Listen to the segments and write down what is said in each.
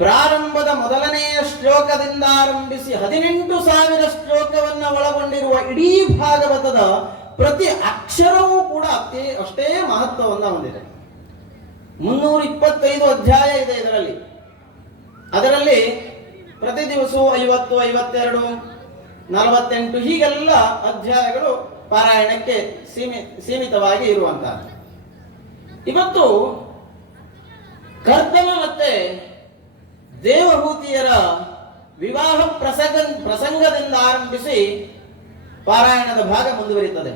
ಪ್ರಾರಂಭದ ಮೊದಲನೆಯ ಶ್ಲೋಕದಿಂದ ಆರಂಭಿಸಿ 18,000 ಶ್ಲೋಕವನ್ನ ಒಳಗೊಂಡಿರುವ ಇಡೀ ಭಾಗವತದ ಪ್ರತಿ ಅಕ್ಷರವೂ ಕೂಡ ಅಷ್ಟೇ ಮಹತ್ವವನ್ನ ಹೊಂದಿದೆ. 325 ಅಧ್ಯಾಯ ಇದೆ ಅದರಲ್ಲಿ ಪ್ರತಿ ದಿವಸವೂ 50, 52, 48 ಹೀಗೆಲ್ಲ ಅಧ್ಯಾಯಗಳು ಪಾರಾಯಣಕ್ಕೆ ಸೀಮಿತವಾಗಿ ಇರುವಂತಹದ್ದು. ಇವತ್ತು ಕರ್ದಮ ಮತ್ತೆ ದೇವಹೂತಿಯರ ವಿವಾಹ ಪ್ರಸಂಗದಿಂದ ಆರಂಭಿಸಿ ಪಾರಾಯಣದ ಭಾಗ ಮುಂದುವರಿಯುತ್ತದೆ.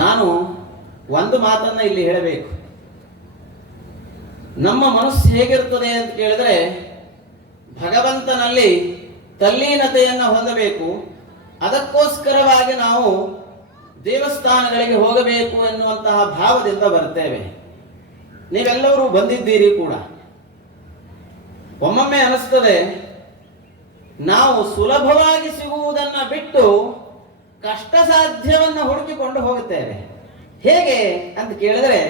ನಾನು ಒಂದು ಮಾತನ್ನ ಇಲ್ಲಿ ಹೇಳಬೇಕು. ನಮ್ಮ ಮನಸ್ಸು ಹೇಗಿರುತ್ತದೆ ಅಂತ ಕೇಳಿದ್ರೆ, ಭಗವಂತನಲ್ಲಿ ತಲ್ಲೀನತೆಯನ್ನು ಹೊಂದಬೇಕು, ಅದಕ್ಕೋಸ್ಕರವಾಗಿ ನಾವು ದೇವಸ್ಥಾನಗಳಿಗೆ ಹೋಗಬೇಕು ಎನ್ನುವಂತಹ ಭಾವದಿಂದ ಬರ್ತೇವೆ. ನೀವೆಲ್ಲರೂ ಬಂದಿದ್ದೀರಿ ಕೂಡ. ಒಮ್ಮೊಮ್ಮೆ ಅನಿಸ್ತದೆ, ನಾವು ಸುಲಭವಾಗಿ ಸಿಗುವುದನ್ನ ಬಿಟ್ಟು ಕಷ್ಟ ಸಾಧ್ಯವನ್ನ ಹುಡುಕಿಕೊಂಡು ಹೋಗುತ್ತೇವೆ. ಹೇಗೆ ಅಂತ ಕೇಳಿದ್ರೆ,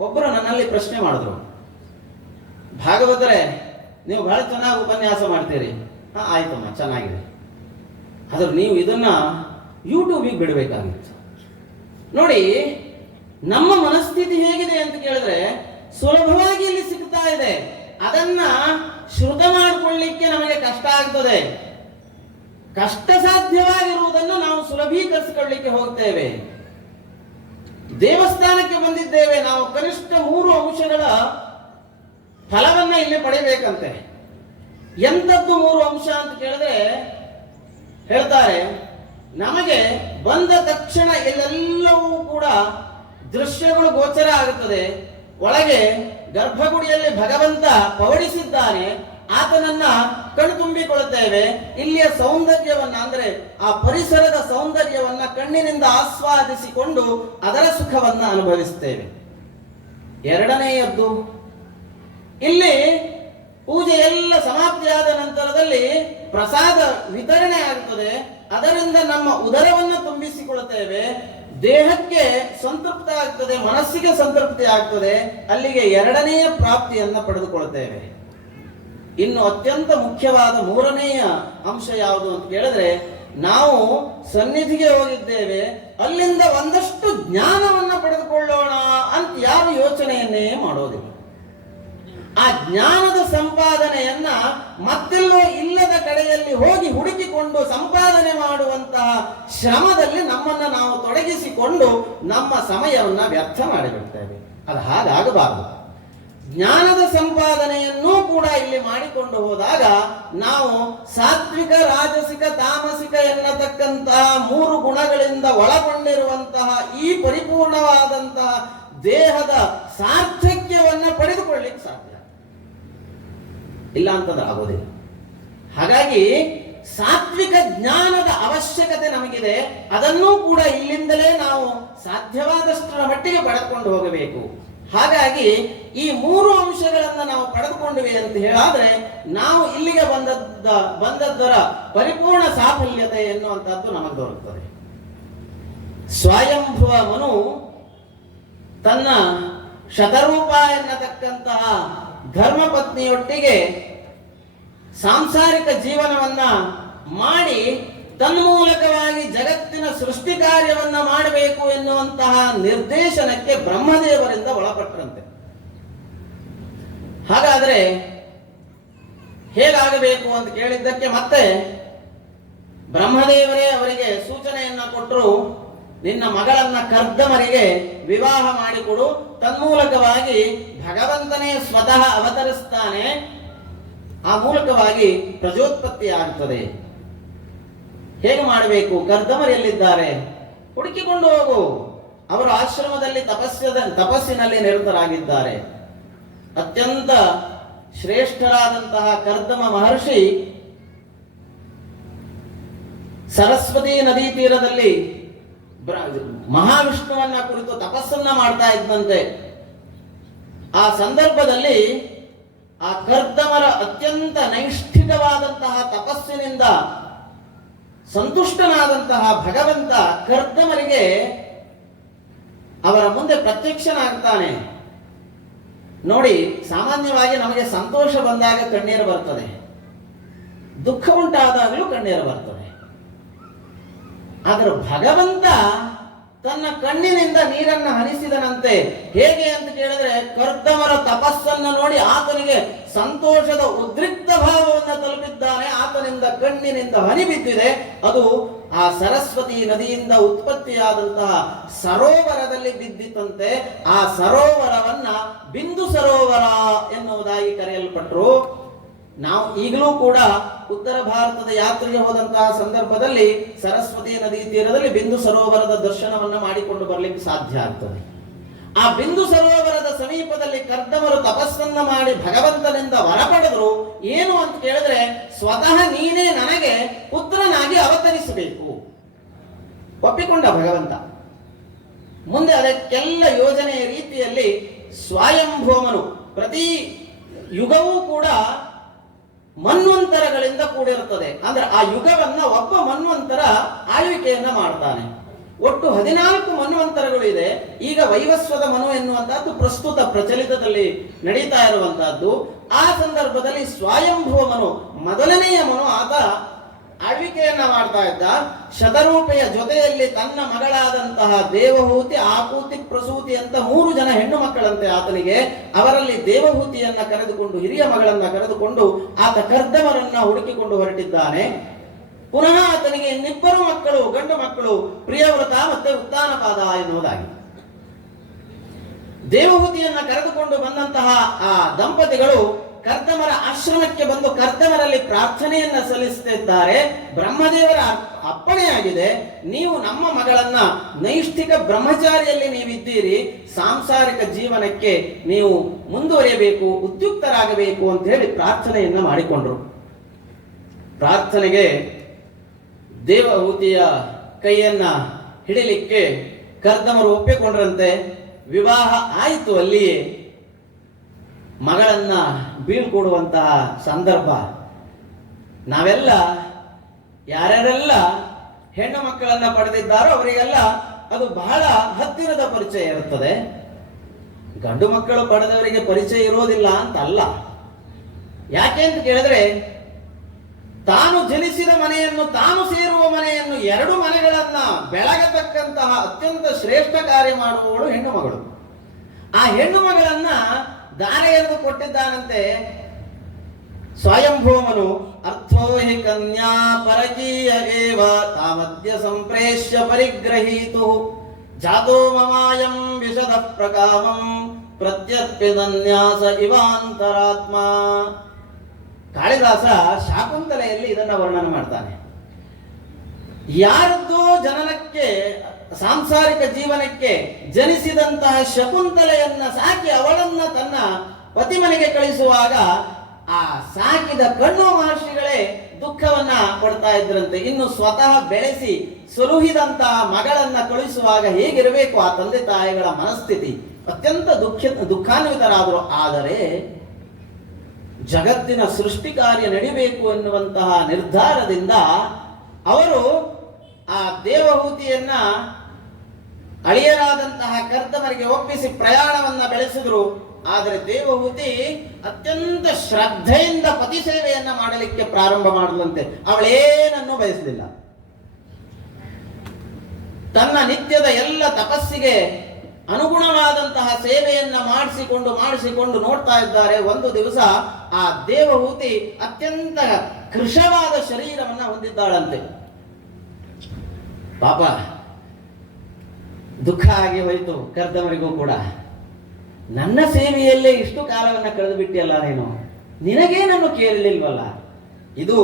ಒಬ್ಬರು ನನ್ನಲ್ಲಿ ಪ್ರಶ್ನೆ ಮಾಡಿದ್ರು, ಭಾಗವತರೇ ನೀವು ಬಹಳ ಚೆನ್ನಾಗಿ ಉಪನ್ಯಾಸ ಮಾಡ್ತೀರಿ. ಆಯ್ತಮ್ಮ, ಚೆನ್ನಾಗಿದೆ, ಆದ್ರೆ ನೀವು ಇದನ್ನ ಯೂಟ್ಯೂಬಿಗೆ ಬಿಡಬೇಕಾಗಿತ್ತು. ನೋಡಿ, ನಮ್ಮ ಮನಸ್ಥಿತಿ ಹೇಗಿದೆ ಅಂತ ಕೇಳಿದ್ರೆ, ಸುಲಭವಾಗಿ ಇಲ್ಲಿ ಸಿಗ್ತಾ ಇದೆ, ಅದನ್ನ ಶ್ರುತ ಮಾಡಿಕೊಳ್ಳಿಕ್ಕೆ ನಮಗೆ ಕಷ್ಟ ಆಗ್ತದೆ. ಕಷ್ಟ ಸಾಧ್ಯವಾಗಿರುವುದನ್ನು ನಾವು ಸುಲಭೀಕರಿಸಿಕೊಳ್ಳಿಕ್ಕೆ ಹೋಗ್ತೇವೆ. ದೇವಸ್ಥಾನಕ್ಕೆ ಬಂದಿದ್ದೇವೆ, ನಾವು ಕನಿಷ್ಠ 3 ಅಂಶಗಳ ಫಲವನ್ನ ಇಲ್ಲಿ ಪಡೆಯಬೇಕಂತೆ. ಎಂಥದ್ದು 3 ಅಂಶ ಅಂತ ಕೇಳಿದ್ರೆ ಹೇಳ್ತಾರೆ, ನಮಗೆ ಬಂದ ತಕ್ಷಣ ಇಲ್ಲೆಲ್ಲವೂ ಕೂಡ ದೃಶ್ಯಗಳು ಗೋಚರ ಆಗುತ್ತದೆ. ಒಳಗೆ ಗರ್ಭಗುಡಿಯಲ್ಲಿ ಭಗವಂತ ಪವಡಿಸಿದ್ದಾನೆ, ಆತನನ್ನ ಕಣ್ತುಂಬಿಕೊಳ್ಳುತ್ತೇವೆ. ಇಲ್ಲಿಯ ಸೌಂದರ್ಯವನ್ನ, ಅಂದ್ರೆ ಆ ಪರಿಸರದ ಸೌಂದರ್ಯವನ್ನ ಕಣ್ಣಿನಿಂದ ಆಸ್ವಾದಿಸಿಕೊಂಡು ಅದರ ಸುಖವನ್ನ ಅನುಭವಿಸುತ್ತೇವೆ. ಎರಡನೆಯದ್ದು, ಇಲ್ಲಿ ಪೂಜೆ ಎಲ್ಲ ಸಮಾಪ್ತಿಯಾದ ನಂತರದಲ್ಲಿ ಪ್ರಸಾದ ವಿತರಣೆ ಆಗುತ್ತದೆ. ಅದರಿಂದ ನಮ್ಮ ಉದರವನ್ನು ತುಂಬಿಸಿಕೊಳ್ಳುತ್ತೇವೆ, ದೇಹಕ್ಕೆ ಸಂತೃಪ್ತ ಆಗ್ತದೆ, ಮನಸ್ಸಿಗೆ ಸಂತೃಪ್ತಿ ಆಗ್ತದೆ. ಅಲ್ಲಿಗೆ ಎರಡನೆಯ ಪ್ರಾಪ್ತಿಯನ್ನ ಪಡೆದುಕೊಳ್ಳುತ್ತೇವೆ. ಇನ್ನು ಅತ್ಯಂತ ಮುಖ್ಯವಾದ 3ನೆಯ ಅಂಶ ಯಾವುದು ಅಂತ ಕೇಳಿದ್ರೆ, ನಾವು ಸನ್ನಿಧಿಗೆ ಹೋಗಿದ್ದೇವೆ, ಅಲ್ಲಿಂದ ಒಂದಷ್ಟು ಜ್ಞಾನವನ್ನ ಪಡೆದುಕೊಳ್ಳೋಣ ಅಂತ ಯಾವ ಯೋಚನೆಯನ್ನೇ ಮಾಡೋದಿಲ್ಲ. ಆ ಜ್ಞಾನದ ಸಂಪಾದನೆಯನ್ನ ಮತ್ತೆಲ್ಲೋ ಇಲ್ಲದ ಕಡೆಯಲ್ಲಿ ಹೋಗಿ ಹುಡುಕಿಕೊಂಡು ಸಂಪಾದನೆ ಮಾಡುವಂತಹ ಶ್ರಮದಲ್ಲಿ ನಮ್ಮನ್ನ ನಾವು ತೊಡಗಿಸಿಕೊಂಡು ನಮ್ಮ ಸಮಯವನ್ನ ವ್ಯರ್ಥ ಮಾಡಿಬಿಡ್ತೇವೆ. ಅದು ಹಾಗಾಗಬಾರದು. ಜ್ಞಾನದ ಸಂಪಾದನೆಯನ್ನೂ ಕೂಡ ಇಲ್ಲಿ ಮಾಡಿಕೊಂಡು ಹೋದಾಗ ನಾವು ಸಾತ್ವಿಕ, ರಾಜಸಿಕ, ತಾಮಸಿಕ ಎನ್ನತಕ್ಕಂತಹ 3 ಗುಣಗಳಿಂದ ಒಳಗೊಂಡಿರುವಂತಹ ಈ ಪರಿಪೂರ್ಣವಾದಂತಹ ದೇಹದ ಸಾರ್ಥಕ್ಯವನ್ನ ಪಡೆದುಕೊಳ್ಳಿಕ್ಕೆ ಸಾಧ್ಯ. ಇಲ್ಲ ಅಂತಂದ್ರೆ ಆಗೋದಿಲ್ಲ. ಹಾಗಾಗಿ ಸಾತ್ವಿಕ ಜ್ಞಾನದ ಅವಶ್ಯಕತೆ ನಮಗಿದೆ. ಅದನ್ನೂ ಕೂಡ ಇಲ್ಲಿಂದಲೇ ನಾವು ಸಾಧ್ಯವಾದಷ್ಟರ ಮಟ್ಟಿಗೆ ಪಡೆದುಕೊಂಡು ಹೋಗಬೇಕು. ಹಾಗಾಗಿ ಈ 3 ಅಂಶಗಳನ್ನು ನಾವು ಪಡೆದುಕೊಂಡ್ವಿ ಅಂತ ಹೇಳಾದ್ರೆ ನಾವು ಇಲ್ಲಿಗೆ ಬಂದದ್ದರ ಪರಿಪೂರ್ಣ ಸಾಫಲ್ಯತೆ ಎನ್ನುವಂತಹದ್ದು ನಮಗೆ ದೊರಕುತ್ತದೆ. ಸ್ವಯಂಭುವ ಮನು ತನ್ನ ಶತರೂಪ ಎನ್ನತಕ್ಕಂತಹ ಧರ್ಮಪತ್ನಿಯೊಟ್ಟಿಗೆ ಸಾಂಸಾರಿಕ ಜೀವನವನ್ನ ಮಾಡಿ ತನ್ಮೂಲಕವಾಗಿ ಜಗತ್ತಿನ ಸೃಷ್ಟಿ ಕಾರ್ಯವನ್ನ ಮಾಡಬೇಕು ಎನ್ನುವಂತಹ ನಿರ್ದೇಶನಕ್ಕೆ ಬ್ರಹ್ಮದೇವರಿಂದ ಒಳಪಟ್ಟರಂತೆ. ಹಾಗಾದ್ರೆ ಹೇಗಾಗಬೇಕು ಅಂತ ಕೇಳಿದ್ದಕ್ಕೆ ಮತ್ತೆ ಬ್ರಹ್ಮದೇವರೇ ಅವರಿಗೆ ಸೂಚನೆಯನ್ನ ಕೊಟ್ಟರು, ನಿನ್ನ ಮಗಳನ್ನ ಕರ್ದಮರಿಗೆ ವಿವಾಹ ಮಾಡಿಕೊಡು, ತನ್ಮೂಲಕವಾಗಿ ಭಗವಂತನೇ ಸ್ವತಃ ಅವತರಿಸ್ತಾನೆ, ಆ ಮೂಲಕವಾಗಿ ಪ್ರಜೋತ್ಪತ್ತಿ ಆಗ್ತದೆ. ಹೇಗೆ ಮಾಡಬೇಕು? ಕರ್ದಮರು ಎಲ್ಲಿದ್ದಾರೆ ಹುಡುಕಿಕೊಂಡು ಹೋಗು. ಅವರು ಆಶ್ರಮದಲ್ಲಿ ತಪಸ್ಸಿನಲ್ಲಿ ನಿರತರಾಗಿದ್ದಾರೆ. ಅತ್ಯಂತ ಶ್ರೇಷ್ಠರಾದಂತಹ ಕರ್ದಮ ಮಹರ್ಷಿ ಸರಸ್ವತಿ ನದಿ ತೀರದಲ್ಲಿ ಮಹಾವಿಷ್ಣುವನ್ನ ಕುರಿತು ತಪಸ್ಸನ್ನ ಮಾಡ್ತಾ ಇದ್ದಂತೆ. ಆ ಸಂದರ್ಭದಲ್ಲಿ ಆ ಕರ್ದಮರ ಅತ್ಯಂತ ನೈಷ್ಠಿಕವಾದಂತಹ ತಪಸ್ಸಿನಿಂದ ಸಂತುಷ್ಟನಾದಂತಹ ಭಗವಂತ ಕರ್ದಮರಿಗೆ ಅವರ ಮುಂದೆ ಪ್ರತ್ಯಕ್ಷನಾಗ್ತಾನೆ. ನೋಡಿ, ಸಾಮಾನ್ಯವಾಗಿ ನಮಗೆ ಸಂತೋಷ ಬಂದಾಗ ಕಣ್ಣೀರು ಬರ್ತದೆ, ದುಃಖ ಉಂಟಾದಾಗಲೂ ಕಣ್ಣೀರು ಬರ್ತದೆ. ಆದರೆ ಭಗವಂತ ತನ್ನ ಕಣ್ಣಿನಿಂದ ನೀರನ್ನು ಹನಿಸಿದನಂತೆ. ಹೇಗೆ ಅಂತ ಕೇಳಿದ್ರೆ, ಕರ್ದಮರ ತಪಸ್ಸನ್ನು ನೋಡಿ ಆತನಿಗೆ ಸಂತೋಷದ ಉದ್ರಿಕ್ತ ಭಾವವನ್ನು ತಲುಪಿದ್ದಾನೆ. ಆತನಿಂದ ಕಣ್ಣಿನಿಂದ ಹನಿ ಬಿದ್ದಿದೆ. ಅದು ಆ ಸರಸ್ವತಿ ನದಿಯಿಂದ ಉತ್ಪತ್ತಿಯಾದಂತಹ ಸರೋವರದಲ್ಲಿ ಬಿದ್ದಿತಂತೆ. ಆ ಸರೋವರವನ್ನ ಬಿಂದು ಸರೋವರ ಎನ್ನುವುದಾಗಿ ಕರೆಯಲ್ಪಟ್ಟರು. ನಾವು ಈಗಲೂ ಕೂಡ ಉತ್ತರ ಭಾರತದ ಯಾತ್ರೆಗೆ ಹೋದಂತಹ ಸಂದರ್ಭದಲ್ಲಿ ಸರಸ್ವತಿ ನದಿ ತೀರದಲ್ಲಿ ಬಿಂದು ಸರೋವರದ ದರ್ಶನವನ್ನ ಮಾಡಿಕೊಂಡು ಬರಲಿಕ್ಕೆ ಸಾಧ್ಯ ಆಗ್ತದೆ. ಆ ಬಿಂದು ಸರೋವರದ ಸಮೀಪದಲ್ಲಿ ಕರ್ದಮರು ತಪಸ್ಸನ್ನ ಮಾಡಿ ಭಗವಂತನಿಂದ ವರ ಪಡೆದ್ರು. ಏನು ಅಂತ ಕೇಳಿದ್ರೆ, ಸ್ವತಃ ನೀನೇ ನನಗೆ ಪುತ್ರನಾಗಿ ಅವತರಿಸಬೇಕು. ಒಪ್ಪಿಕೊಂಡ ಭಗವಂತ. ಮುಂದೆ ಅದಕ್ಕೆಲ್ಲ ಯೋಜನೆಯ ರೀತಿಯಲ್ಲಿ ಸ್ವಯಂಭೂಮನು ಪ್ರತಿ ಯುಗವೂ ಕೂಡ ಮನ್ವಂತರಗಳಿಂದ ಕೂಡಿರುತ್ತದೆ. ಅಂದ್ರೆ ಆ ಯುಗವನ್ನ ಒಬ್ಬ ಮನ್ವಂತರ ಆಳ್ವಿಕೆಯನ್ನ ಮಾಡ್ತಾನೆ. ಒಟ್ಟು 14 ಮನ್ವಂತರಗಳು ಇದೆ. ಈಗ ವೈವಸ್ವತ ಮನು ಎನ್ನುವಂತಹದ್ದು ಪ್ರಸ್ತುತ ಪ್ರಚಲಿತದಲ್ಲಿ ನಡೀತಾ ಇರುವಂತಹದ್ದು. ಆ ಸಂದರ್ಭದಲ್ಲಿ ಸ್ವಯಂಭುವ ಮನು, ಮೊದಲನೆಯ ಮನು, ಆತ ಆಳ್ವಿಕೆಯನ್ನ ಮಾಡ್ತಾ ಇದ್ದ. ಶತರೂಪೆಯ ಜೊತೆಯಲ್ಲಿ ತನ್ನ ಮಗಳಾದಂತಹ ದೇವಹೂತಿ, ಆಕೂತಿ, ಪ್ರಸೂತಿ ಅಂತ 3 ಜನ ಹೆಣ್ಣು ಮಕ್ಕಳಂತೆ ಆತನಿಗೆ. ಅವರಲ್ಲಿ ದೇವಹೂತಿಯನ್ನ ಕರೆದುಕೊಂಡು, ಹಿರಿಯ ಮಗಳನ್ನ ಕರೆದುಕೊಂಡು ಆತ ಕರ್ದಮರನ್ನ ಹುಡುಕಿಕೊಂಡು ಹೊರಟಿದ್ದಾನೆ. ಪುನಃ ಆತನಿಗೆ ಇನ್ನಿಬ್ಬರು ಮಕ್ಕಳು, ಗಂಡು ಮಕ್ಕಳು, ಪ್ರಿಯವ್ರತ ಮತ್ತೆ ಉತ್ತಾನಪಾದ ಎನ್ನುವುದಾಗಿ. ದೇವಹೂತಿಯನ್ನ ಕರೆದುಕೊಂಡು ಬಂದಂತಹ ಆ ದಂಪತಿಗಳು ಕರ್ದಮರ ಆಶ್ರಮಕ್ಕೆ ಬಂದು ಕರ್ದಮರಲ್ಲಿ ಪ್ರಾರ್ಥನೆಯನ್ನ ಸಲ್ಲಿಸುತ್ತಿದ್ದಾರೆ. ಬ್ರಹ್ಮದೇವರ ಅಪ್ಪಣೆಯಾಗಿದೆ, ನೀವು ನಮ್ಮ ಮಗಳನ್ನ ನೈಷ್ಠಿಕ ಬ್ರಹ್ಮಚಾರಿಯಲ್ಲಿ ನೀವಿದ್ದೀರಿ, ಸಾಂಸಾರಿಕ ಜೀವನಕ್ಕೆ ನೀವು ಮುಂದುವರಿಯಬೇಕು, ಉದ್ಯುಕ್ತರಾಗಬೇಕು ಅಂತ ಹೇಳಿ ಪ್ರಾರ್ಥನೆಯನ್ನ ಮಾಡಿಕೊಂಡ್ರು. ಪ್ರಾರ್ಥನೆಗೆ ದೇವಹೂತಿಯ ಕೈಯನ್ನ ಹಿಡಿಲಿಕ್ಕೆ ಕರ್ದಮರು ಒಪ್ಪಿಕೊಂಡ್ರಂತೆ. ವಿವಾಹ ಆಯಿತು. ಅಲ್ಲಿಯೇ ಮಗಳನ್ನ ಬೀಳ್ಕೊಡುವಂತಹ ಸಂದರ್ಭ. ನಾವೆಲ್ಲ ಯಾರ್ಯಾರೆಲ್ಲ ಹೆಣ್ಣು ಮಕ್ಕಳನ್ನ ಪಡೆದಿದ್ದಾರೋ ಅವರಿಗೆಲ್ಲ ಅದು ಬಹಳ ಹತ್ತಿರದ ಪರಿಚಯ ಇರುತ್ತದೆ. ಗಂಡು ಮಕ್ಕಳು ಪಡೆದವರಿಗೆ ಪರಿಚಯ ಇರೋದಿಲ್ಲ ಅಂತಲ್ಲ. ಯಾಕೆ ಅಂತ ಕೇಳಿದ್ರೆ, ತಾನು ಜನಿಸಿದ ಮನೆಯನ್ನು, ತಾನು ಸೇರುವ ಮನೆಯನ್ನು, 2 ಮನೆಗಳನ್ನ ಬೆಳಗತಕ್ಕಂತಹ ಅತ್ಯಂತ ಶ್ರೇಷ್ಠ ಕಾರ್ಯ ಮಾಡುವವಳು ಹೆಣ್ಣು ಮಗಳು. ಆ ಹೆಣ್ಣು ಮಗಳನ್ನ ದಾರೆ ಎರೆದು ಕೊಟ್ಟಿದ್ದಾನಂತೆ ಸ್ವಯಂಭೂಮನು. ಅರ್ಥೋ ಹಿ ಕನ್ಯಾ ಪರಕೀಯ ಏವ ತಾಮದ್ಯ ಸಂಪ್ರೇಷ್ಯ ಪರಿಗ್ರಹೀತು ಜಾತೋ ಮಮಾಯಂ ವಿಶದ ಪ್ರಕಾಮಂ ಪ್ರತ್ಯರ್ಪಿತನ್ಯಾಸ ಇವಾಂತರಾತ್ಮ. ಕಾಳಿದಾಸ ಶಾಕುಂತಲೆಯಲ್ಲಿ ಇದನ್ನ ವರ್ಣನೆ ಮಾಡ್ತಾನೆ. ಯಾರದ್ದೋ ಜನನಕ್ಕೆ, ಸಾಂಸಾರಿಕ ಜೀವನಕ್ಕೆ ಜನಿಸಿದಂತಹ ಶಕುಂತಲೆಯನ್ನ ಸಾಕಿ ಅವಳನ್ನ ತನ್ನ ಪತಿಮನೆಗೆ ಕಳಿಸುವಾಗ ಆ ಸಾಕಿದ ಕಣ್ಣು ಮಹರ್ಷಿಗಳೇ ದುಃಖವನ್ನ ಕೊಡ್ತಾ ಇದ್ರಂತೆ. ಇನ್ನು ಸ್ವತಃ ಬೆಳೆಸಿ ಸಲುಹಿದಂತಹ ಮಗಳನ್ನ ಕಳಿಸುವಾಗ ಹೇಗಿರಬೇಕು ಆ ತಂದೆ ತಾಯಿಗಳ ಮನಸ್ಥಿತಿ. ಅತ್ಯಂತ ದುಃಖಾನ್ವಿತರಾದರು. ಆದರೆ ಜಗತ್ತಿನ ಸೃಷ್ಟಿ ಕಾರ್ಯ ನಡಿಬೇಕು ಎನ್ನುವಂತಹ ನಿರ್ಧಾರದಿಂದ ಅವರು ಆ ದೇವಹೂತಿಯನ್ನ ಅಳಿಯರಾದಂತಹ ಕರ್ದಮರಿಗೆ ಒಪ್ಪಿಸಿ ಪ್ರಯಾಣವನ್ನ ಬೆಳೆಸಿದ್ರು. ಆದರೆ ದೇವಹೂತಿ ಅತ್ಯಂತ ಶ್ರದ್ಧೆಯಿಂದ ಪತಿ ಸೇವೆಯನ್ನ ಮಾಡಲಿಕ್ಕೆ ಪ್ರಾರಂಭ ಮಾಡಲಂತೆ. ಅವಳೇನನ್ನು ಬಯಸಲಿಲ್ಲ. ತನ್ನ ನಿತ್ಯದ ಎಲ್ಲ ತಪಸ್ಸಿಗೆ ಅನುಗುಣವಾದಂತಹ ಸೇವೆಯನ್ನ ಮಾಡಿಸಿಕೊಂಡು ನೋಡ್ತಾ ಇದ್ದಾರೆ. ಒಂದು ದಿವಸ ಆ ದೇವಹೂತಿ ಅತ್ಯಂತ ಕೃಶವಾದ ಶರೀರವನ್ನ ಹೊಂದಿದ್ದಾಳಂತೆ. ಪಾಪ ದುಃಖ ಆಗಿ ಹೋಯಿತು ಕರ್ದಮರಿಗೂ ಕೂಡ. ನನ್ನ ಸೇವೆಯಲ್ಲೇ ಇಷ್ಟು ಕಾಲವನ್ನ ಕಳೆದು ಬಿಟ್ಟಿಯಲ್ಲ ನೀನು, ನಿನಗೇನನ್ನು ಕೇಳಲಿಲ್ವಲ್ಲ. ಇದು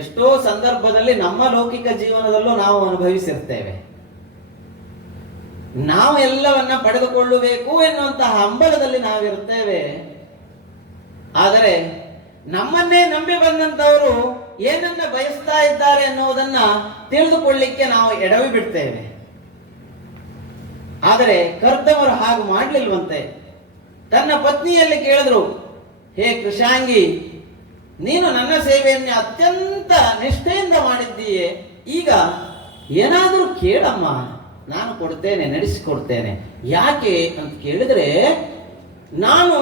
ಎಷ್ಟೋ ಸಂದರ್ಭದಲ್ಲಿ ನಮ್ಮ ಲೌಕಿಕ ಜೀವನದಲ್ಲೂ ನಾವು ಅನುಭವಿಸಿರ್ತೇವೆ. ನಾವು ಎಲ್ಲವನ್ನ ಪಡೆದುಕೊಳ್ಳಬೇಕು ಎನ್ನುವಂತಹ ಹಂಬಲದಲ್ಲಿ ನಾವಿರ್ತೇವೆ. ಆದರೆ ನಮ್ಮನ್ನೇ ನಂಬಿ ಬಂದಂತವರು ಏನನ್ನ ಬಯಸ್ತಾ ಇದ್ದಾರೆ ಅನ್ನೋದನ್ನ ತಿಳಿದುಕೊಳ್ಳಿಕ್ಕೆ ನಾವು ಎಡವಿ ಬಿಡ್ತೇವೆ. ಆದರೆ ಕರ್ದಮರು ಹಾಗೆ ಮಾಡಲಿಲ್ವಂತೆ. ತನ್ನ ಪತ್ನಿಯಲ್ಲಿ ಕೇಳಿದ್ರು, ಹೇ ಕೃಷಾಂಗಿ, ನೀನು ನನ್ನ ಸೇವೆಯನ್ನು ಅತ್ಯಂತ ನಿಷ್ಠೆಯಿಂದ ಮಾಡಿದ್ದೀಯೆ, ಈಗ ಏನಾದರೂ ಕೇಳಮ್ಮ, ನಾನು ಕೊಡ್ತೇನೆ, ನಡೆಸಿಕೊಡ್ತೇನೆ. ಯಾಕೆ ಅಂತ ಕೇಳಿದ್ರೆ, ನಾನು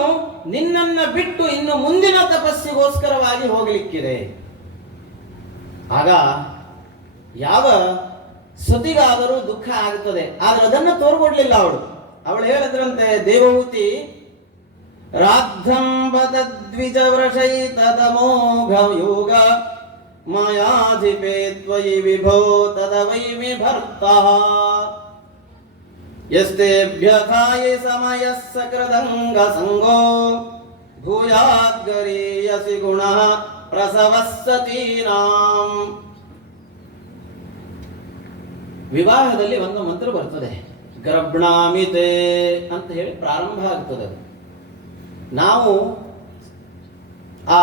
ನಿನ್ನನ್ನ ಬಿಟ್ಟು ಇನ್ನು ಮುಂದಿನ ತಪಸ್ಸಿಗೋಸ್ಕರವಾಗಿ ಹೋಗಲಿಕ್ಕಿದೆ. ಆಗ ಯಾವ ಸತಿಗಾದರೂ ದುಃಖ ಆಗುತ್ತದೆ. ಆದ್ರೆ ಅದನ್ನು ತೋರ್ಕೊಡ್ಲಿಲ್ಲ ಅವಳು ಹೇಳಿದ್ರಂತೆ, ದೇವಹೂತಿ ರಾದ್ಧಂಬದ ದ್ವಿಜ ವೃಷೈತದಮೋಘ ಯೋಗ ಮಾಯಾಧಿಪೇ ತ್ವಯಿ ವಿಭೋ ತದವೈಮಿ ಭರ್ತಃ ಯಸ್ತೇಭ್ಯಥಾಯಿ ಸಮಯಃ ಸಕೃದಂಗ ಸಂಗೋ ಭೂಯಾದ್ಗರೀಯಸಿ ಗುಣಃ ಪ್ರಸವಃ ಸತೀನಾಂ. ವಿವಾಹದಲ್ಲಿ ಒಂದು ಮಂತ್ರ ಬರ್ತದೆ, ಗರ್ಭಣಾಮಿತೆ ಅಂತ ಹೇಳಿ ಪ್ರಾರಂಭ ಆಗ್ತದೆ. ನಾವು ಆ